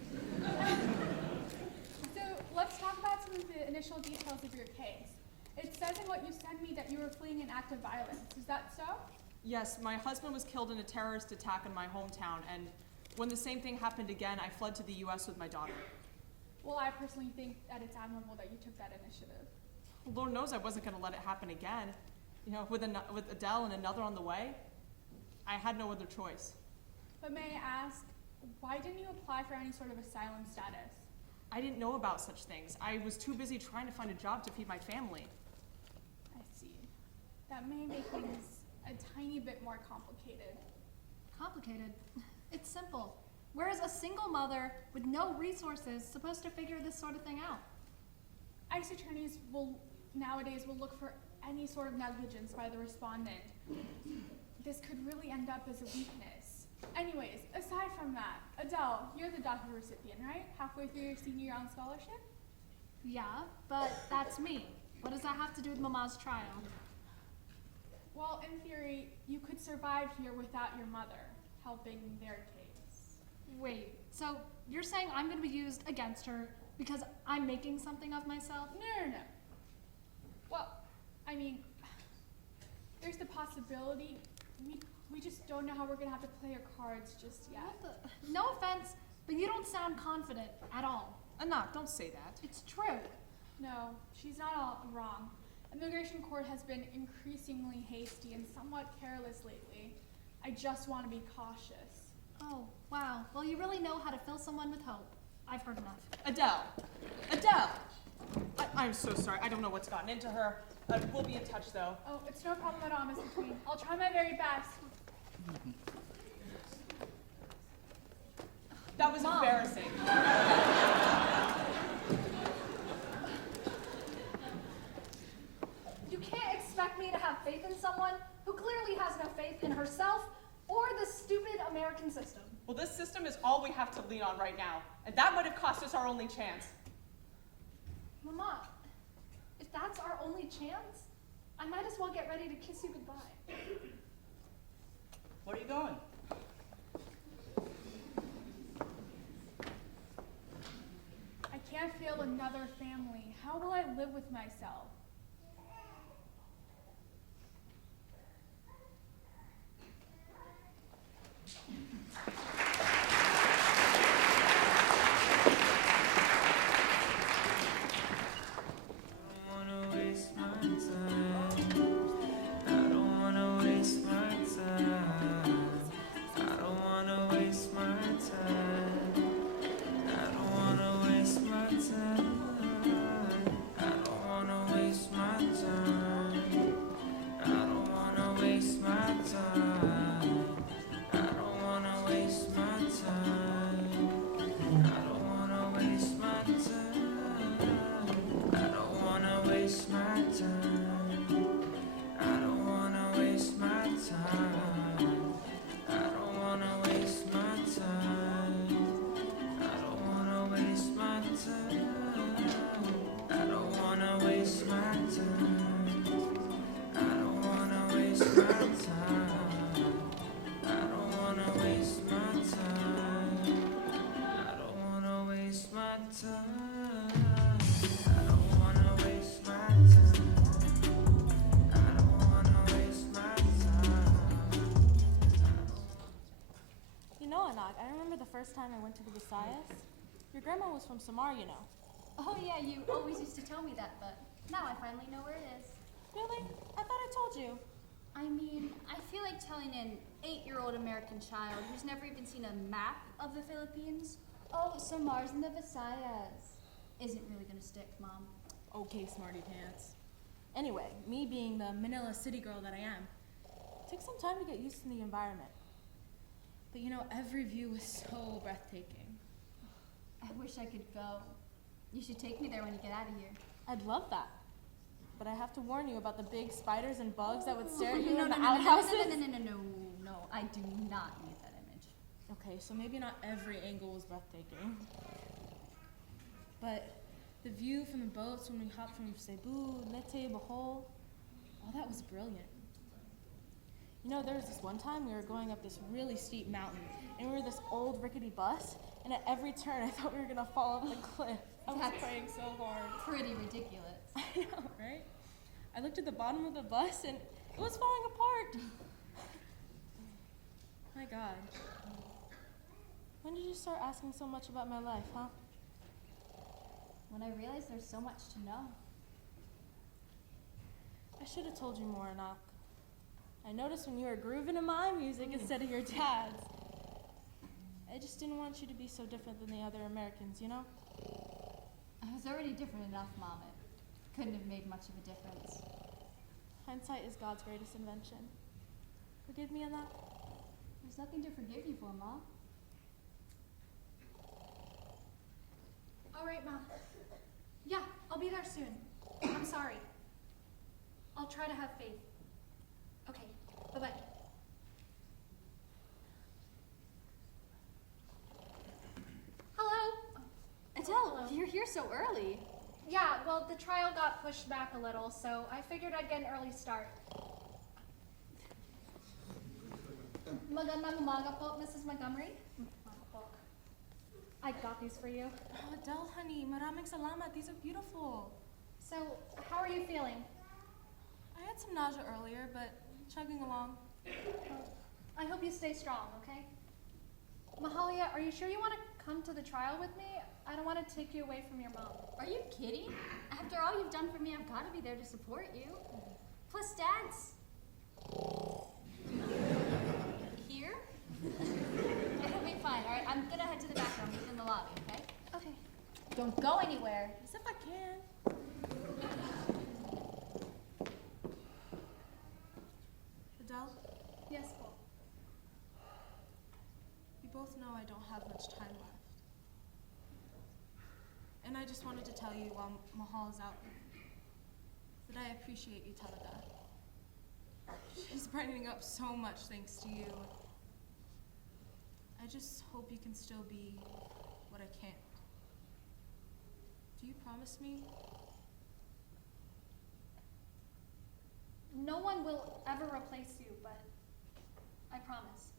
So let's talk about some of the initial details of your case. It says in what you sent me that you were fleeing an act of violence. Is that so? Yes, my husband was killed in a terrorist attack in my hometown, and when the same thing happened again, I fled to the U.S. with my daughter. Well, I personally think that it's admirable that you took that initiative. Lord knows I wasn't going to let it happen again. You know, with Adele and another on the way, I had no other choice. But may I ask, why didn't you apply for any sort of asylum status? I didn't know about such things. I was too busy trying to find a job to feed my family. I see. That may make things a tiny bit more complicated. Complicated? It's simple. Where is a single mother with no resources supposed to figure this sort of thing out? ICE attorneys nowadays will look for any sort of negligence by the respondent. This could really end up as a weakness. Anyways, aside from that, Adele, you're the DACA recipient, right? Halfway through your senior year on scholarship? Yeah, but that's me. What does that have to do with Mama's trial? Well, in theory, you could survive here without your mother helping their case. Wait, so you're saying I'm going to be used against her because I'm making something of myself? No. Well, I mean, there's the possibility. We just don't know how we're gonna have to play our cards just yet. No offense, but you don't sound confident at all. Anak, don't say that. It's true. No, she's not all wrong. Immigration court has been increasingly hasty and somewhat careless lately. I just want to be cautious. Oh, wow. Well, you really know how to fill someone with hope. I've heard enough. Adele! I'm so sorry. I don't know what's gotten into her. We'll be in touch, though. Oh, it's no problem at all, Miss Bituin. I'll try my very best. That was Mom. embarrassing. You can't expect me to have faith in someone who clearly has no faith in herself or the stupid American system. Well, this system is all we have to lean on right now, and that might have cost us our only chance. Mama, if that's our only chance, I might as well get ready to kiss you goodbye. Where are you going? I can't feel another family. How will I live with myself? First time I went to the Visayas. Your grandma was from Samar, you know. Oh yeah, you always used to tell me that, but now I finally know where it is. Really? I thought I told you. I mean, I feel like telling an 8-year-old American child who's never even seen a map of the Philippines, oh, Samar's in the Visayas, isn't really gonna stick, Mom. Okay, smarty pants. Anyway, me being the Manila city girl that I am, took some time to get used to the environment. But you know, every view was so breathtaking. I wish I could go. You should take me there when you get out of here. I'd love that. But I have to warn you about the big spiders and bugs that would stare at you No, in no, the no, outhouses. No, I do not need that image. Okay, so maybe not every angle was breathtaking. But the view from the boats when we hopped from Cebu, Leyte, Bohol, all that was brilliant. You know, there was this one time we were going up this really steep mountain, and we were this old rickety bus, and at every turn I thought we were gonna fall off the cliff. I was praying so hard. Pretty ridiculous. I know, right? I looked at the bottom of the bus and it was falling apart. My God. When did you start asking so much about my life, huh? When I realized there's so much to know. I should have told you more, Anak. I noticed when you were grooving to my music instead of your dad's. I just didn't want you to be so different than the other Americans, you know? I was already different enough, Mom. It couldn't have made much of a difference. Hindsight is God's greatest invention. Forgive me, Anak. There's nothing to forgive you for, Mom. All right, Mom. Yeah, I'll be there soon. I'm sorry. I'll try to have faith. Okay, bye-bye. Hello. Adele, you're here so early. Yeah, well, the trial got pushed back a little, so I figured I'd get an early start. Magandang umaga po, Mrs. Montgomery. I got these for you. Oh, Adele, honey, maraming salamat. These are beautiful. So, how are you feeling? I had some nausea earlier, but chugging along. I hope you stay strong, okay? Mahalia, are you sure you want to come to the trial with me? I don't want to take you away from your mom. Are you kidding? After all you've done for me, I've got to be there to support you. Plus, Dad's here. It'll be fine, all right? I'm gonna head to the back room in the lobby, okay? Okay. Don't go anywhere. As if I can. Adele? Yes, Paul. You both know I don't have much time left. And I just wanted to tell you while Mahal is out that I appreciate you, Talaga. She's brightening up so much thanks to you. I just hope you can still be what I can't. Do you promise me? No one will ever replace you, but I promise.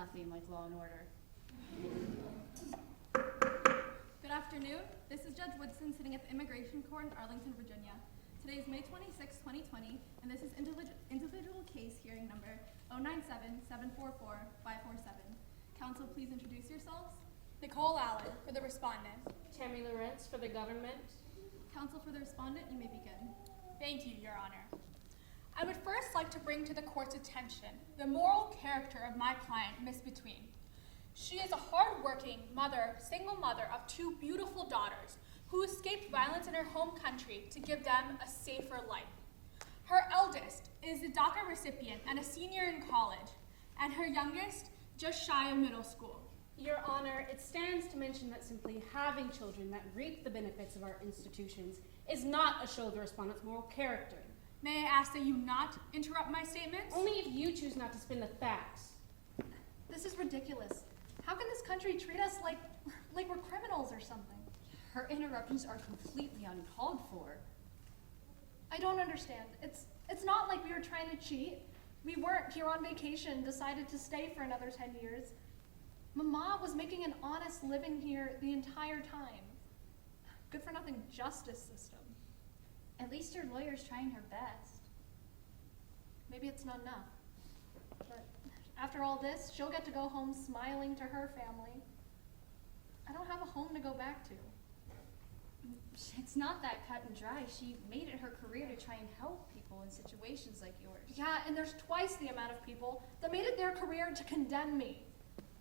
nothing like Law and Order. Good afternoon. This is Judge Woodson sitting at the Immigration Court in Arlington, Virginia. Today is May 26, 2020, and this is individual case hearing number 097-744-547. Counsel, please introduce yourselves. Nicole Allen for the respondent. Tammy Lawrence for the government. Counsel for the respondent, you may begin. Thank you, Your Honor. I would first like to bring to the court's attention the moral character of my client, Miss Bituin. She is a hard-working mother, single mother of 2 beautiful daughters who escaped violence in her home country to give them a safer life. Her eldest is a DACA recipient and a senior in college, and her youngest just shy of middle school. Your Honor, it stands to mention that simply having children that reap the benefits of our institutions is not a show of the respondent's moral character. May I ask that you not interrupt my statements? Only if you choose not to spin the facts. This is ridiculous. How can this country treat us like we're criminals or something? Her interruptions are completely uncalled for. I don't understand. It's not like we were trying to cheat. We weren't here on vacation, decided to stay for another 10 years. Mama was making an honest living here the entire time. Good for nothing justice system. At least her lawyer's trying her best. Maybe it's not enough. But after all this, she'll get to go home smiling to her family. I don't have a home to go back to. It's not that cut and dry. She made it her career to try and help people in situations like yours. Yeah, and there's twice the amount of people that made it their career to condemn me.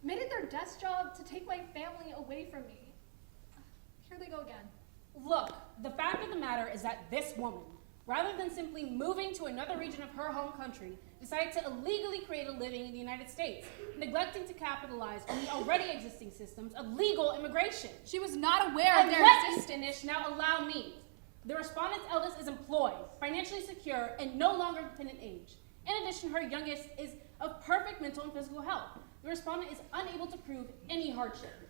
Made it their desk job to take my family away from me. Here they go again. Look, the fact of the matter is that this woman, rather than simply moving to another region of her home country, decided to illegally create a living in the United States, neglecting to capitalize on the already existing systems of legal immigration. She was not aware of their Finish. existence. Now allow me. The respondent's eldest is employed, financially secure, and no longer dependent age. In addition, her youngest is of perfect mental and physical health. The respondent is unable to prove any hardship.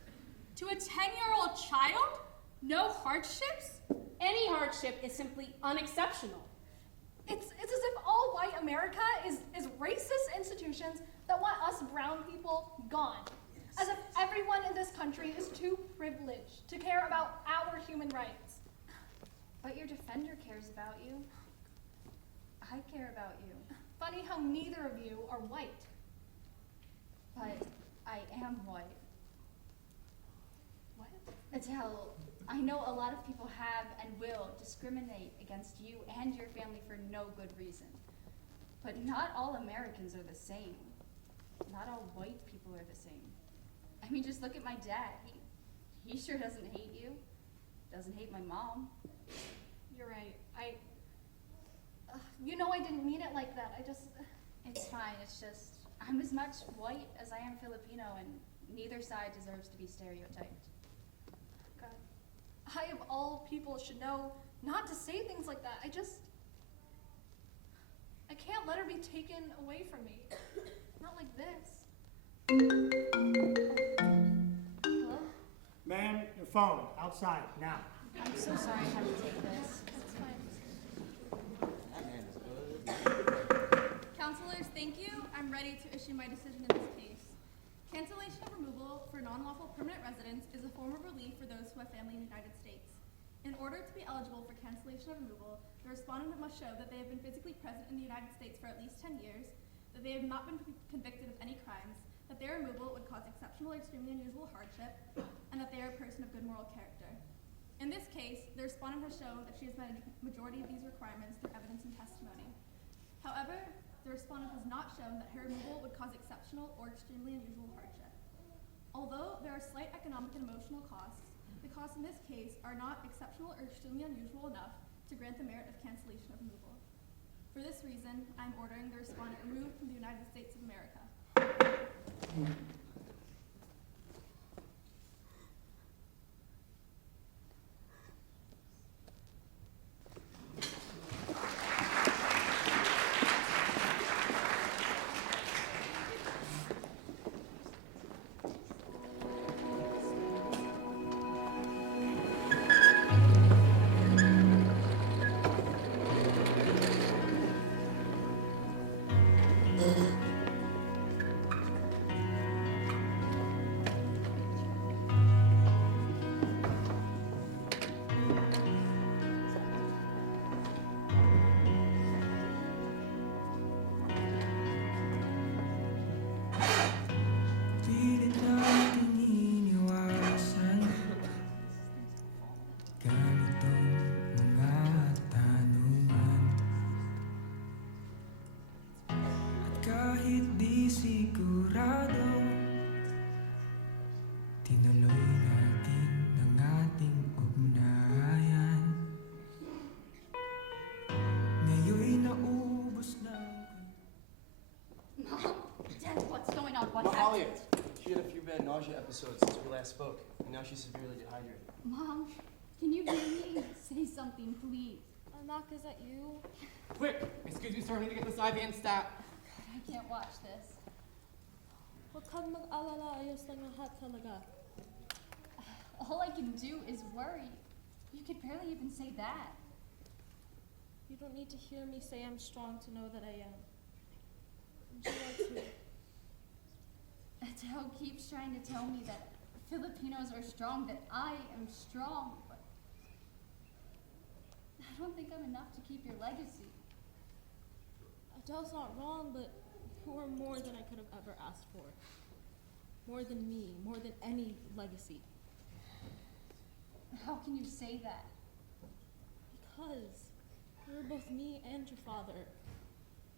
To a 10-year-old child? No hardships? Any hardship is simply unexceptional. It's as if all white America is racist institutions that want us brown people gone. As if everyone in this country is too privileged to care about our human rights. But your defender cares about you. I care about you. Funny how neither of you are white. But I am white. What? Adel, I know a lot of people have and will discriminate against you and your family for no good reason. But not all Americans are the same. Not all white people are the same. I mean, just look at my dad. He sure doesn't hate you. Doesn't hate my mom. You're right. You know I didn't mean it like that. It's fine. It's just, I'm as much white as I am Filipino, and neither side deserves to be stereotyped. God. I, of all people, should know not to say things like that. I can't let her be taken away from me. Not like this. Hello? Ma'am, your phone, outside, now. I'm so sorry I had to take this. That's fine. Counselors, thank you. I'm ready to issue my decision in this case. Cancellation of removal for non-lawful permanent residents is a form of relief for those who have family in the United States. In order to be eligible for cancellation of removal, the respondent must show that they have been physically present in the United States for at least 10 years, that they have not been convicted of any crimes, that their removal would cause exceptional or extremely unusual hardship, and that they are a person of good moral character. In this case, the respondent has shown that she has met a majority of these requirements through evidence and testimony. However, the respondent has not shown that her removal would cause exceptional or extremely unusual hardship. Although there are slight economic and emotional costs, the costs in this case are not exceptional or extremely unusual enough to grant the merit of cancellation of removal. For this reason, I am ordering the respondent removed from the United States of America. sigurado tinuloy natin ang ating ugnayan. Ngayon'y naubos na. Mom, Dad, what's going on? What Mahalia, happened? she had a few bad nausea episodes since we last spoke, and now she's severely dehydrated. Mom, can you hear me? Say something, please. Anak, is that you? Quick! Excuse me, sir, I need to get this IV in stat. God, I can't watch this. Huwag kang mag-alala, ayos lang lahat talaga. All I can do is worry. You could barely even say that. You don't need to hear me say I'm strong to know that I am. And you are too. Adel keeps trying to tell me that Filipinos are strong, that I am strong, but I don't think I'm enough to keep your legacy. Adel's not wrong, but you are more than I could have ever asked for. More than me, more than any legacy. How can you say that? Because you're both me and your father.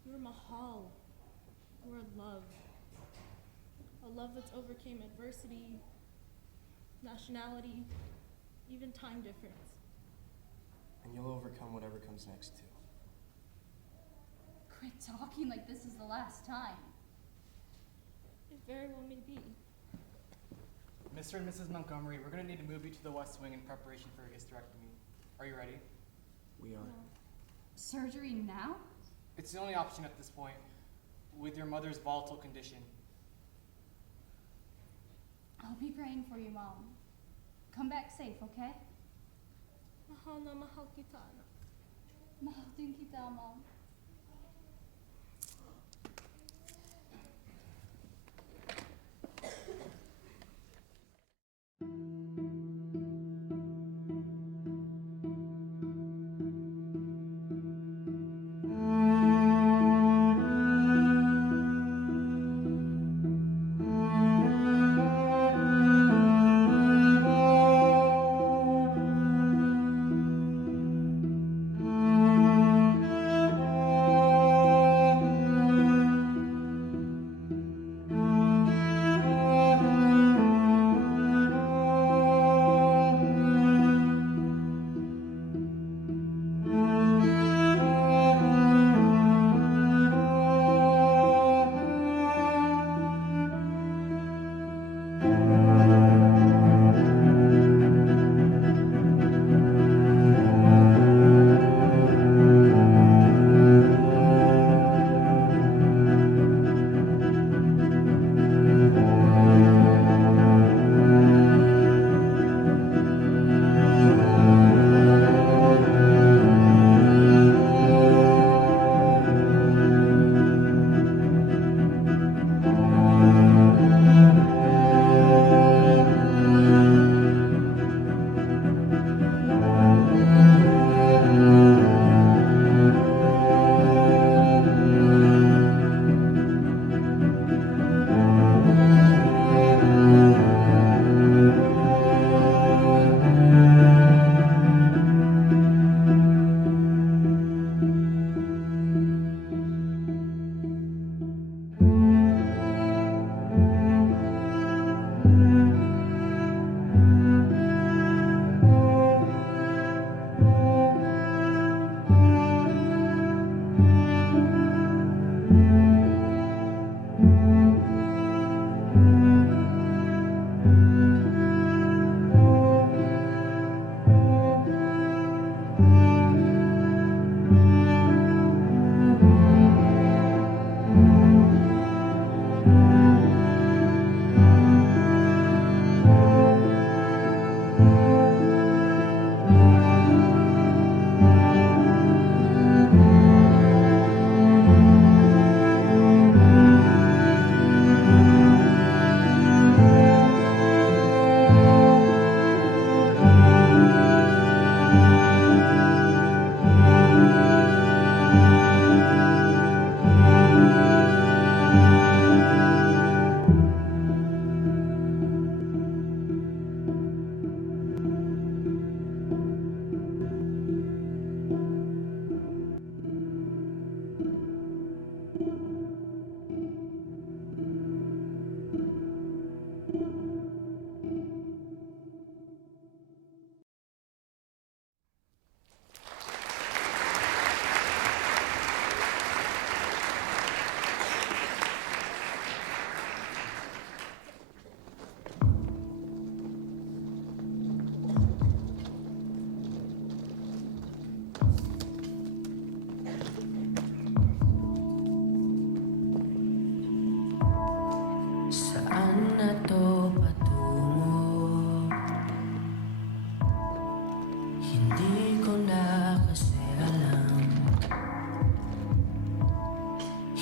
You're Mahal. You're love. A love that's overcame adversity, nationality, even time difference. And you'll overcome whatever comes next, too. Quit talking like this is the last time. It very well may be. Mr. and Mrs. Montgomery, we're going to need to move you to the West Wing in preparation for a hysterectomy. Are you ready? We are. Surgery now? It's the only option at this point, with your mother's volatile condition. I'll be praying for you, Mom. Come back safe, okay? Mahal na mahal kita, anak. Mahal din kita, Mom.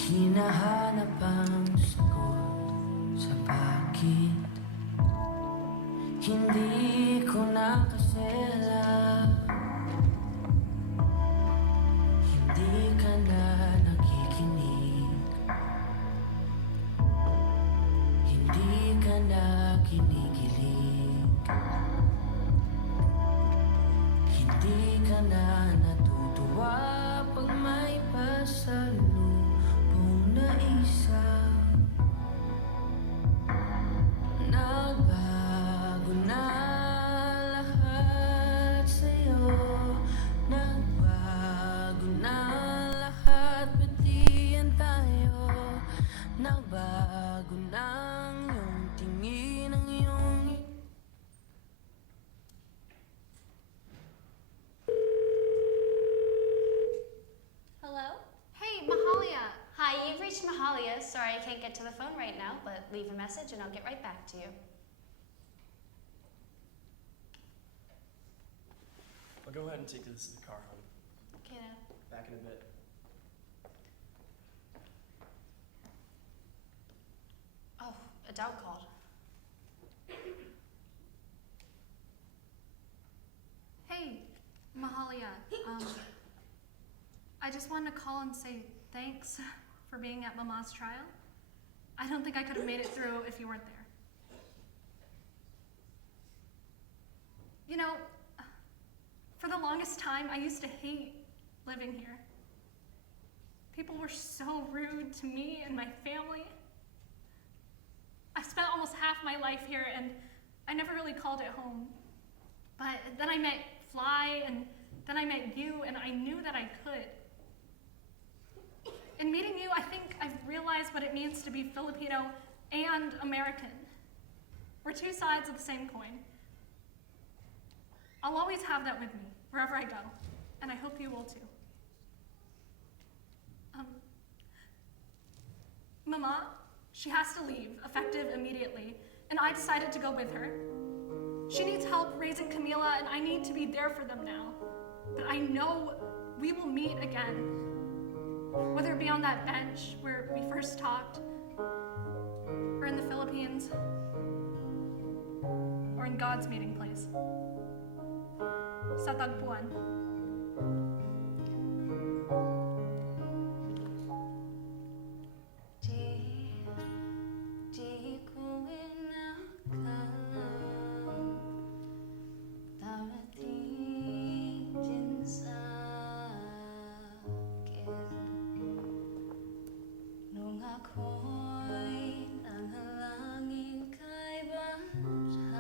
Hinahanap ang sagot sa bakit hindi ko nakasela. Hindi ka na nakikinig, hindi ka na kinikilig, hindi ka na natutuwa pag may pasalubong na isa. Nagbago na lahat sa'yo, nagbago na lahat, pati yan tayo. Nagbago na ang iyong tingin, ang iyong Hello? Hey, Mahalia. Hi, you've reached Mahalia. Sorry I can't get to the phone right now, but leave a message and I'll get right back to you. I'll go ahead and take this to the car, hon. Okay, now. Back in a bit. Oh, Adel called. Hey, Mahalia. I just wanted to call and say thanks for being at Mama's trial. I don't think I could have made it through if you weren't there. You know, for the longest time, I used to hate living here. People were so rude to me and my family. I've spent almost half my life here and I never really called it home. But then I met Fly and then I met you and I knew that I could. In meeting you, I think I've realized what it means to be Filipino and American. We're two sides of the same coin. I'll always have that with me, wherever I go, and I hope you will too. Mama, she has to leave, effective immediately, and I decided to go with her. She needs help raising Camila, and I need to be there for them now. But I know we will meet again. Whether it be on that bench where we first talked, or in the Philippines, or in God's meeting place. Sa tagpuan. Di ko inakalang darating din sa nung ako'y nanalangin kay Bahala,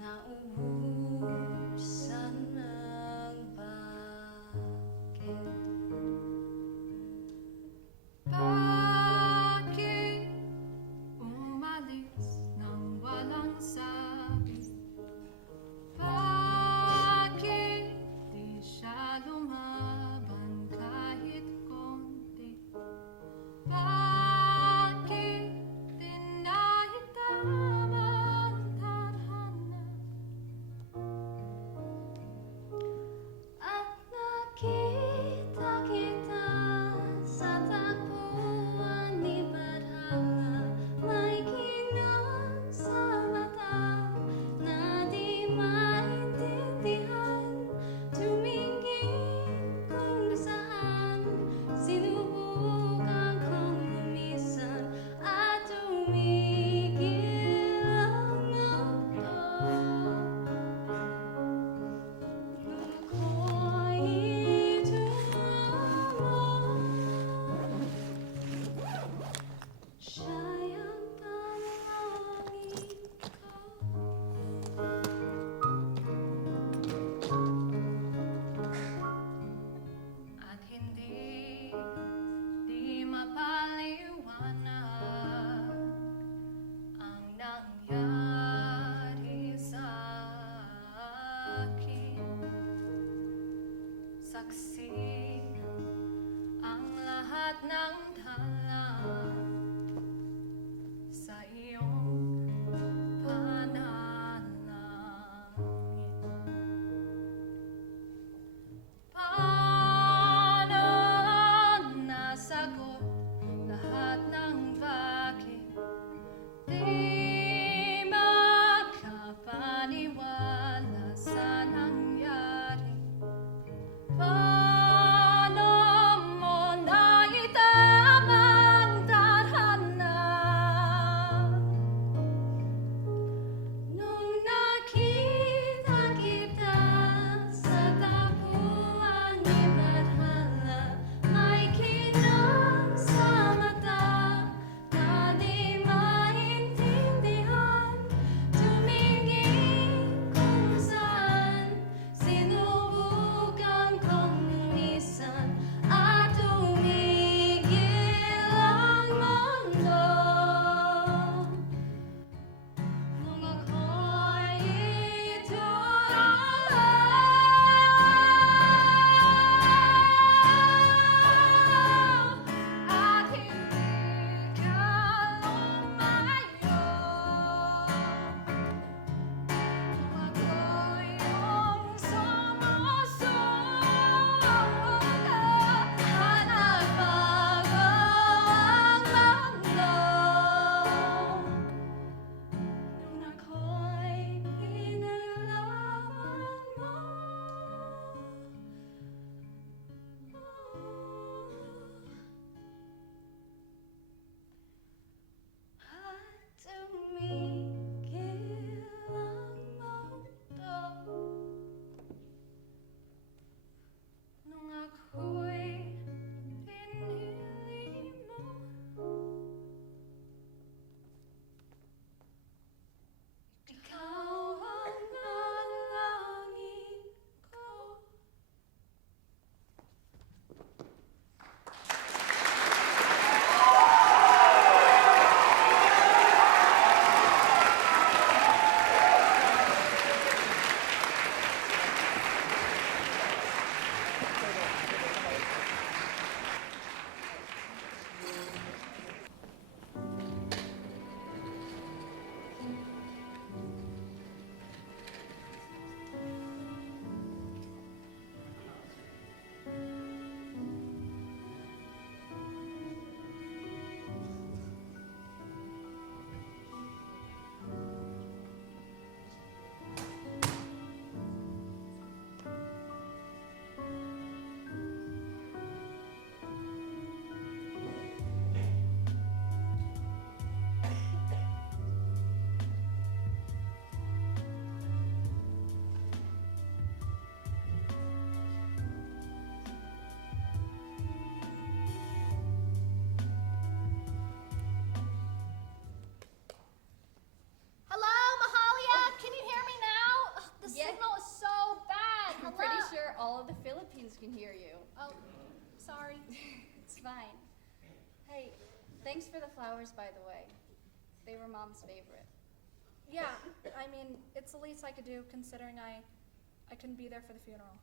naubusan ng bakit. Bakit umalis nang walang sabi? Bakit di siya lumaban kahit konti? Bakit di naitama ang tadhana? At nakita kita sa tagpuan ni Bahala, may kinang sa mata na di maintindihan. Tumingin kung saan, sinubukan kong lumisan at tumigil ang mundo. Ako'y tumama, siya'y ang panalangin At hindi mapaliwanag ang nangyari sa akin. Saksi ang lahat ng dala sa iyong panalangin. Panalangin can hear you. Oh, sorry. It's fine. Hey, thanks for the flowers, by the way. They were Mom's favorite. Yeah, I mean, it's the least I could do considering I couldn't be there for the funeral.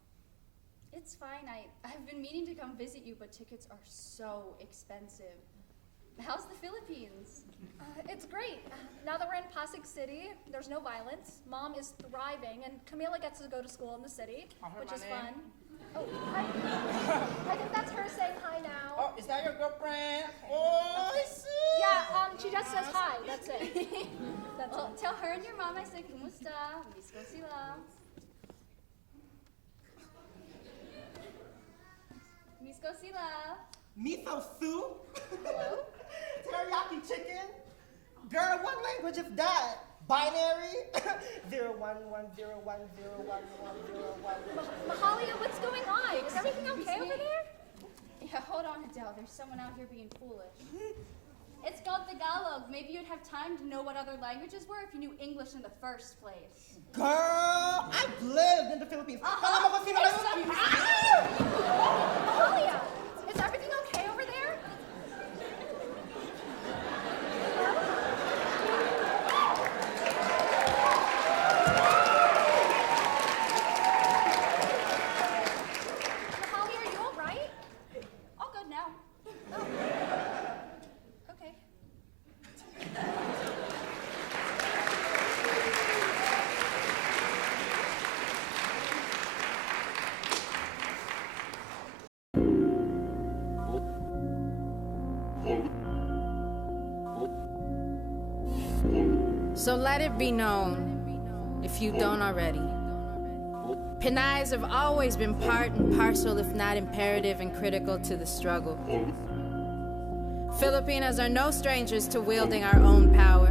It's fine. I've been meaning to come visit you, but tickets are so expensive. How's the Philippines? It's great. Now that we're in Pasig City, there's no violence. Mom is thriving, and Camila gets to go to school in the city, which is fun. Oh, hi. I think that's her saying hi now. Oh, is that your girlfriend? Oh, I see. Yeah, she just says hi. That's it. That's Well, it. tell her and your mom I said kumusta. Miss ko sila. Miss ko sila. Miso soup? Hello? Teriyaki chicken? Girl, what language is that? Binary? 01101011101. Mahalia, what's going on? Is everything okay over there? Yeah, hold on, Adel. There's someone out here being foolish. It's called Tagalog. Maybe you'd have time to know what other languages were if you knew English in the first place. Girl, I've lived in the Philippines. Mahalia, is everything okay over there? Mahalia, are you all right? All good now. Okay. So let it be known, if you don't already. Pinayas have always been part and parcel, if not imperative and critical to the struggle. Filipinos are no strangers to wielding our own power.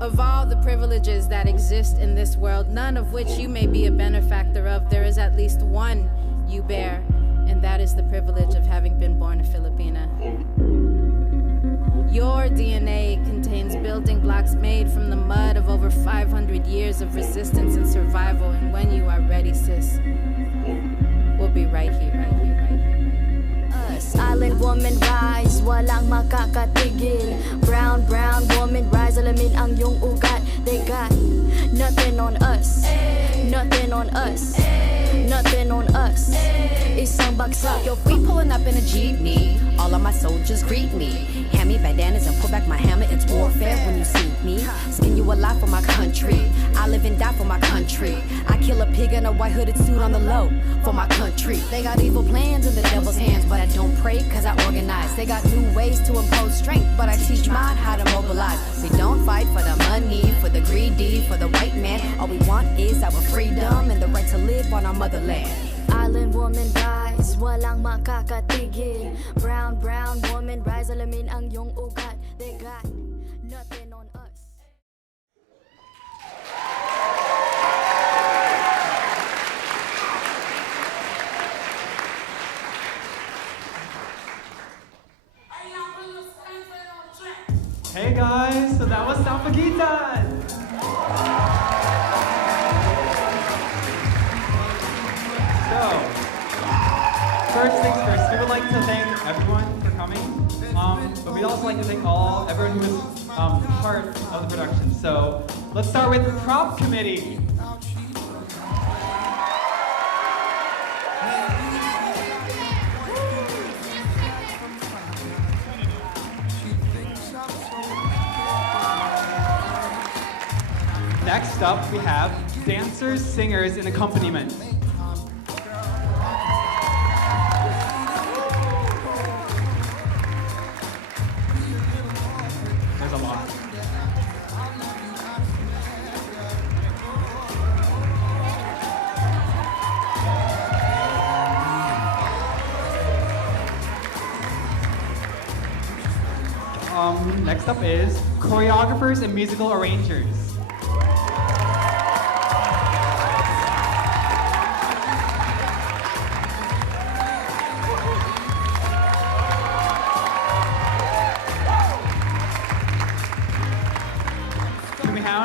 Of all the privileges that exist in this world, none of which you may be a benefactor of, there is at least one you bear, and that is the privilege of having been born a Filipina. Your DNA contains building blocks made from the mud of over 500 years of resistance and survival, and when you are ready, sis, we'll be right here, right here, right here. Us, island woman rise, walang makakatigil. Brown woman rise, alamin ang iyong ugat. They got nothing on us, nothing on us, nothing on us. Isang bagsak. Yo, we pulling up in a jeepney. All of my soldiers greet me. Hand me bandanas and pull back my hammer. It's warfare when you see me. Skin you alive for my country. I live and die for my country. I kill a pig in a white hooded suit on the low for my country. They got evil plans in the devil's hands, but I don't pray cause I organize. They got new ways to impose strength, but I teach mine how to mobilize. We don't fight for the money, for the greedy, for the white man. All we want is our freedom and the right to live on our motherland. Island woman rise, walang makakatigil. Brown woman rise, alamin ang iyong ugat. They got nothing on us. Hey guys, so that was Pagitan. So, first things first, we would like to thank everyone for coming, but we'd also like to thank everyone who was part of the production. So, let's start with the prop committee. Next up, we have dancers, singers, and accompaniment. There's a lot. Next up is choreographers and musical arrangers.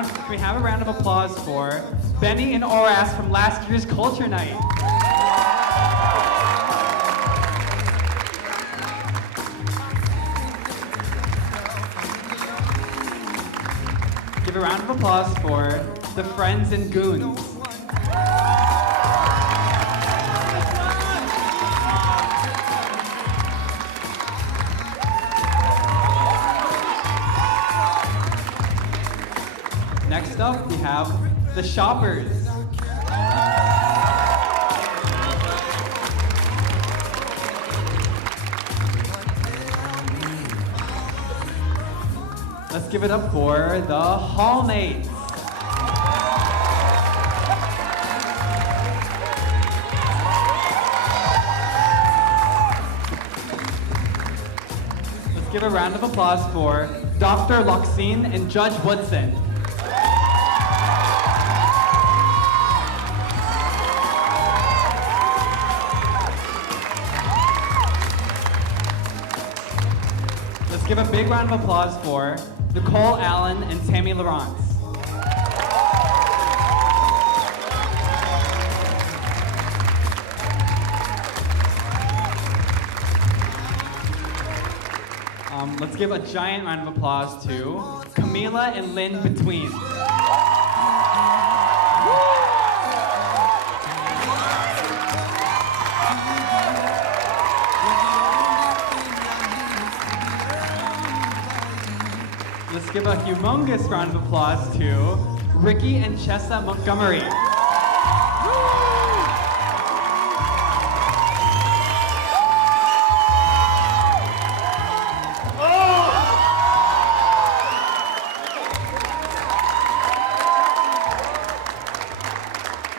Can we have a round of applause for Benny and Oras from last year's Culture Night. Give a round of applause for the Friends and Goons. Next up, we have the Shoppers. Let's give it up for the Hallmates. Let's give a round of applause for Dr. Loxine and Judge Woodson. Let's give a big round of applause for Nicole Allen and Tammy Lawrence. Let's give a giant round of applause to Camila and Lynn Bituin. Let's give a humongous round of applause to Ricky and Chessa Montgomery.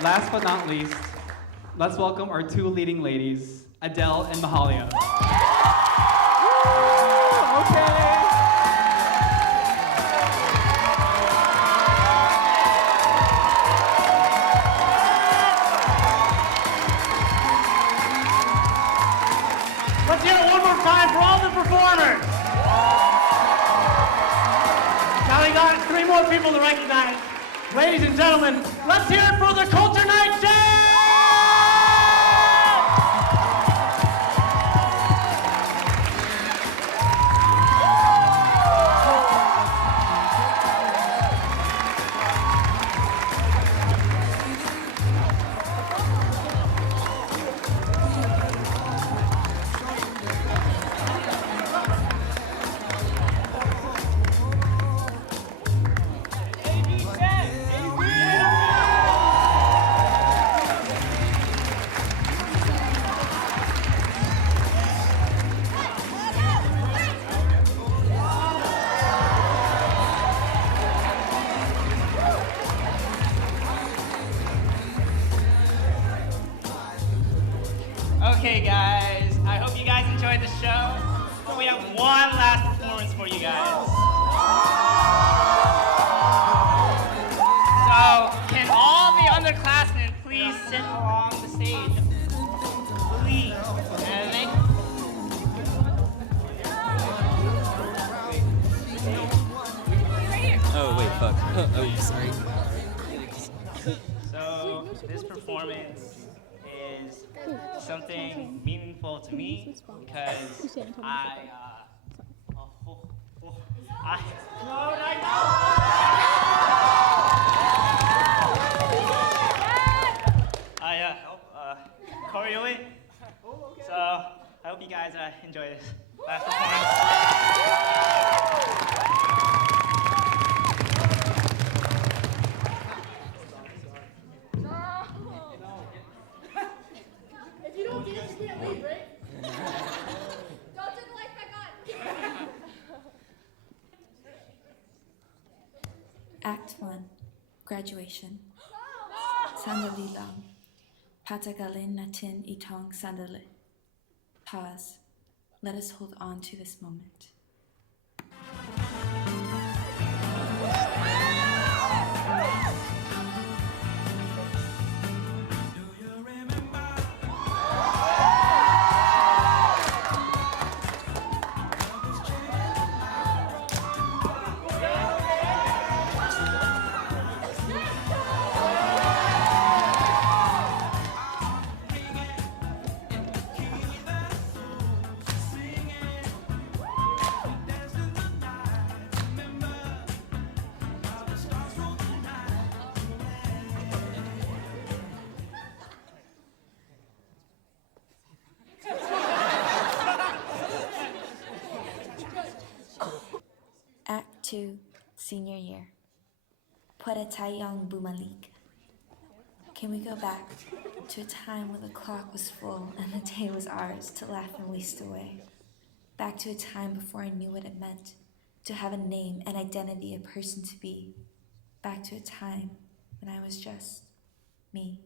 Last but not least, let's welcome our two leading ladies, Adel and Mahalia. Okay. Let's hear it one more time for all the performers. Now we got 3 more people to recognize. Ladies and gentlemen, let's hear it for the Culture Night Jam! Okay, guys, I hope you guys enjoyed the show, but we have one last performance for you guys. So, can all the underclassmen please sit along the stage? Please. And thank Oh, wait, fuck. Oh, sorry. So, this performance is something meaningful to me because I help choreo it. So I hope you guys enjoy this last If you don't get it, you can't leave, right? Don't turn the lights back on. Act 1, Graduation. Sandali lang. Patagalin natin itong sandali. Pause. Let us hold on to this moment. 2, senior year. Pwede tayong bumalik. Can we go back to a time when the clock was full and the day was ours to laugh and waste away? Back to a time before I knew what it meant to have a name, an identity, a person to be. Back to a time when I was just me.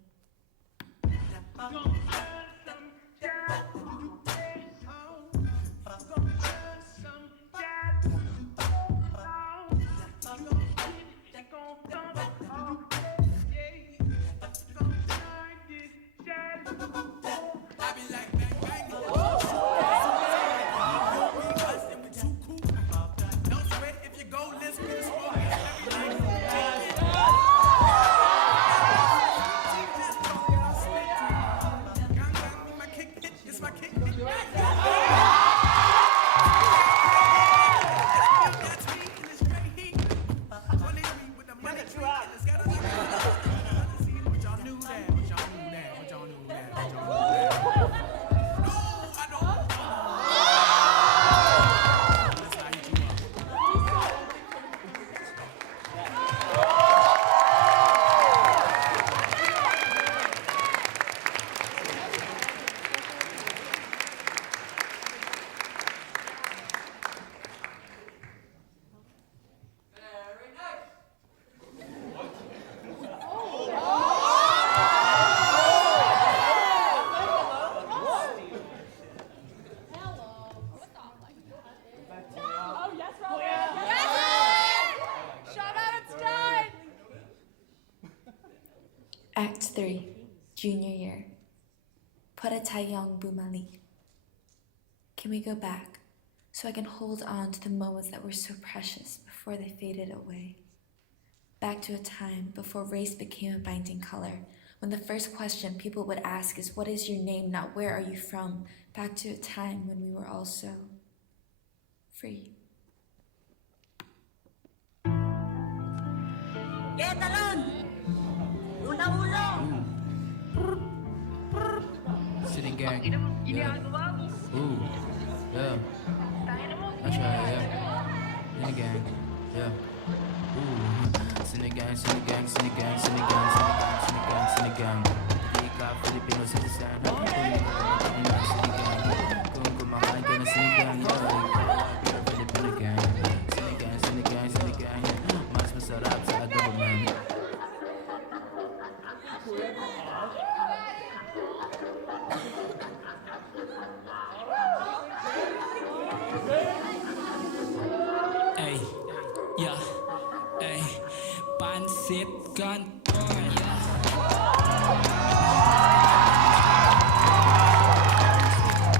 Act 3, junior year. Pwede tayong bumalik. Can we go back so I can hold on to the moments that were so precious before they faded away? Back to a time before race became a binding color, when the first question people would ask is, what is your name, not where are you from? Back to a time when we were all so free. Sitting gang. Yeah. Ooh. Yeah. That's right, yeah. In the gang. Yeah. Ooh. Sitting gang, sitting gang, sitting gang, sitting gang, sitting gang, sitting gang. Ika Filipino citizen. Happy Filipino gang. Kung kumakain ka na sitting gang. Yeah. Filipino gang. Sitting gang, sitting gang, sitting gang. Mas masarap sa adobo man. Ay, yeah, ay, pansit kanton, yeah.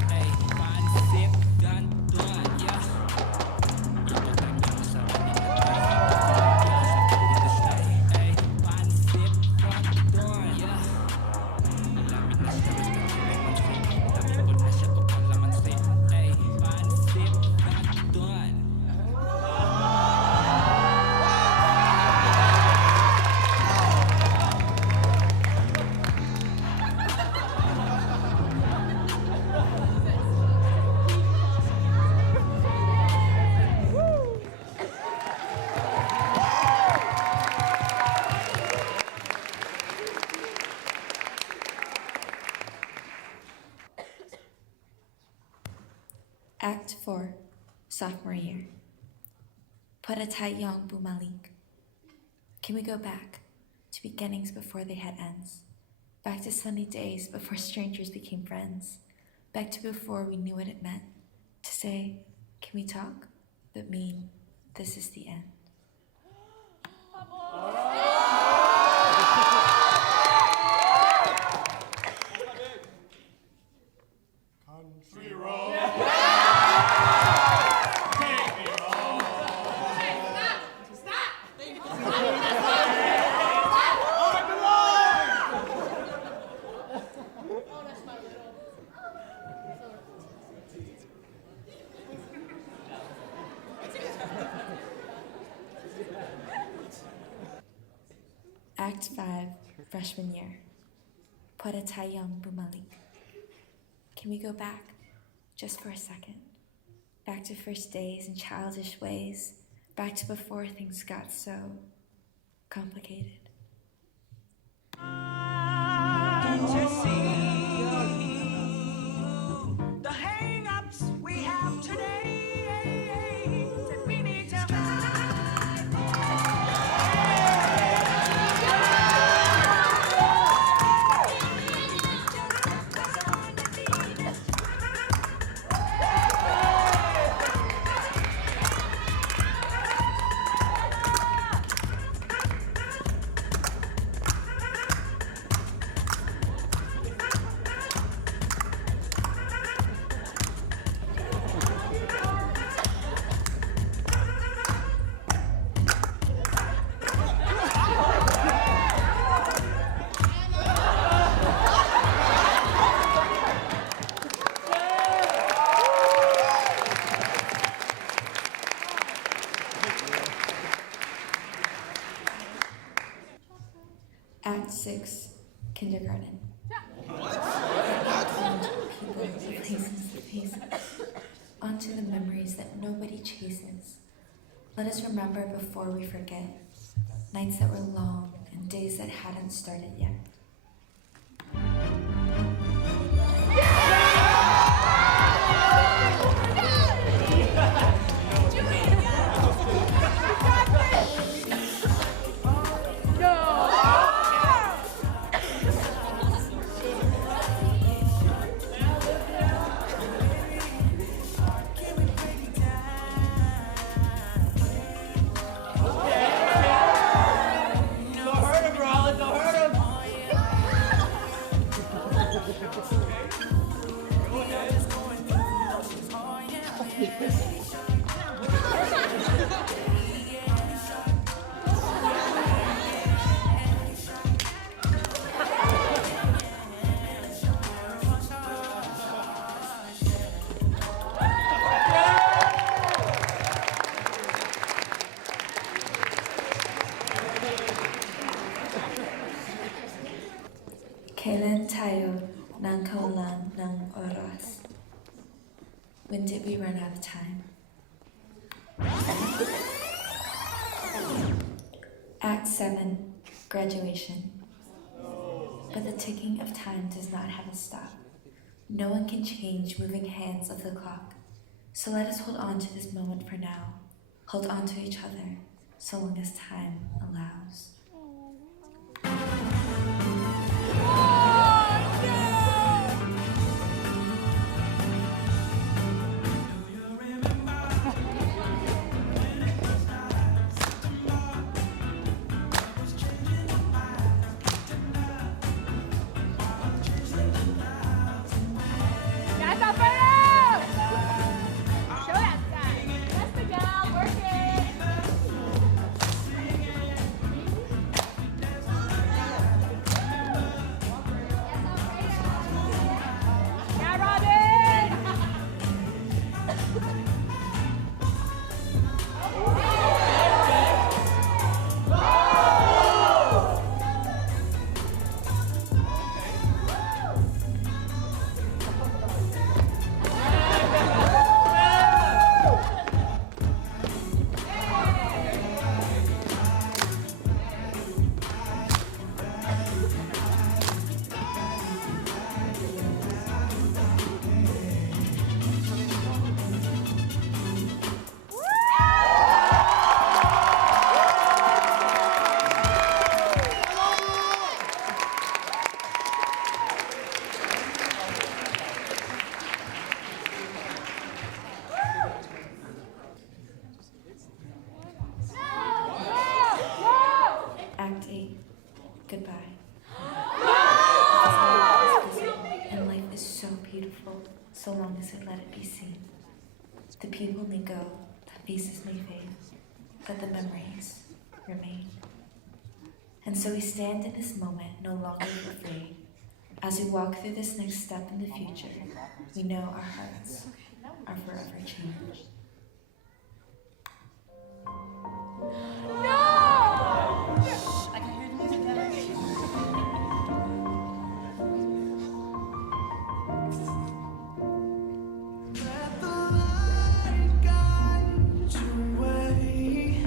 Ay, pansit kanton, yeah. Ito tayo sa ay, pansit kanton, yeah. Malamig na siya, basta chilemansi. Tamibol na siya o panglamansi. Ay, pansit kanton. Act 4, sophomore year. Pwede tayong bumalik. Can we go back to beginnings before they had ends? Back to sunny days before strangers became friends? Back to before we knew what it meant to say, can we talk? But mean, this is the end. Country road. Act 5, freshman year. Pwede tayong bumalik. Can we go back, just for a second? Back to first days and childish ways. back to before things got so complicated. Don't you see the hang-ups we have today that we need to Act 6, Kindergarten. People, places, faces, onto the memories that nobody chases. Let us remember before we forget, nights that were long and days that hadn't started yet. Kailan tayo ng kaulan ng oras? When did we run out of time? Act 7, Graduation. But the ticking of time does not have a stop. No one can change moving hands of the clock. So let us hold on to this moment for now. Hold on to each other, so long as time allows. So long as I let it be seen. The people may go, the faces may fade, but the memories remain. And so we stand in this moment, no longer afraid. As we walk through this next step in the future, we know our hearts are forever changed. I can hear the music better. Let the light guide your way.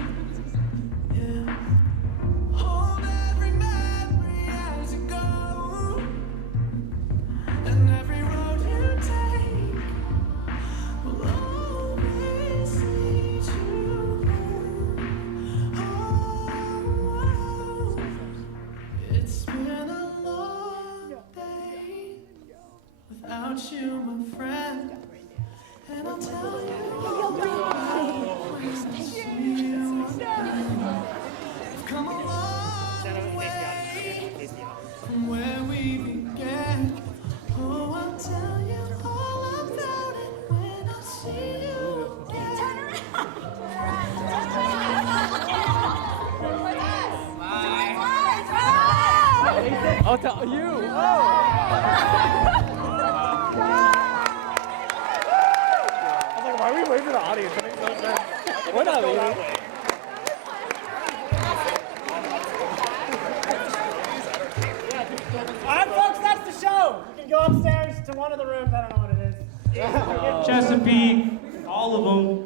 without you, my friend. And I'll tell you I've come a long way from where we began. Oh, I'll tell you all about it when I see you again. Turn around. I'll tell you. Why are we waving to the audience? That makes no sense. We're not leaving. All right, folks, that's the show. You can go upstairs to one of the rooms. I don't know what it is. Chesapeake, all of them.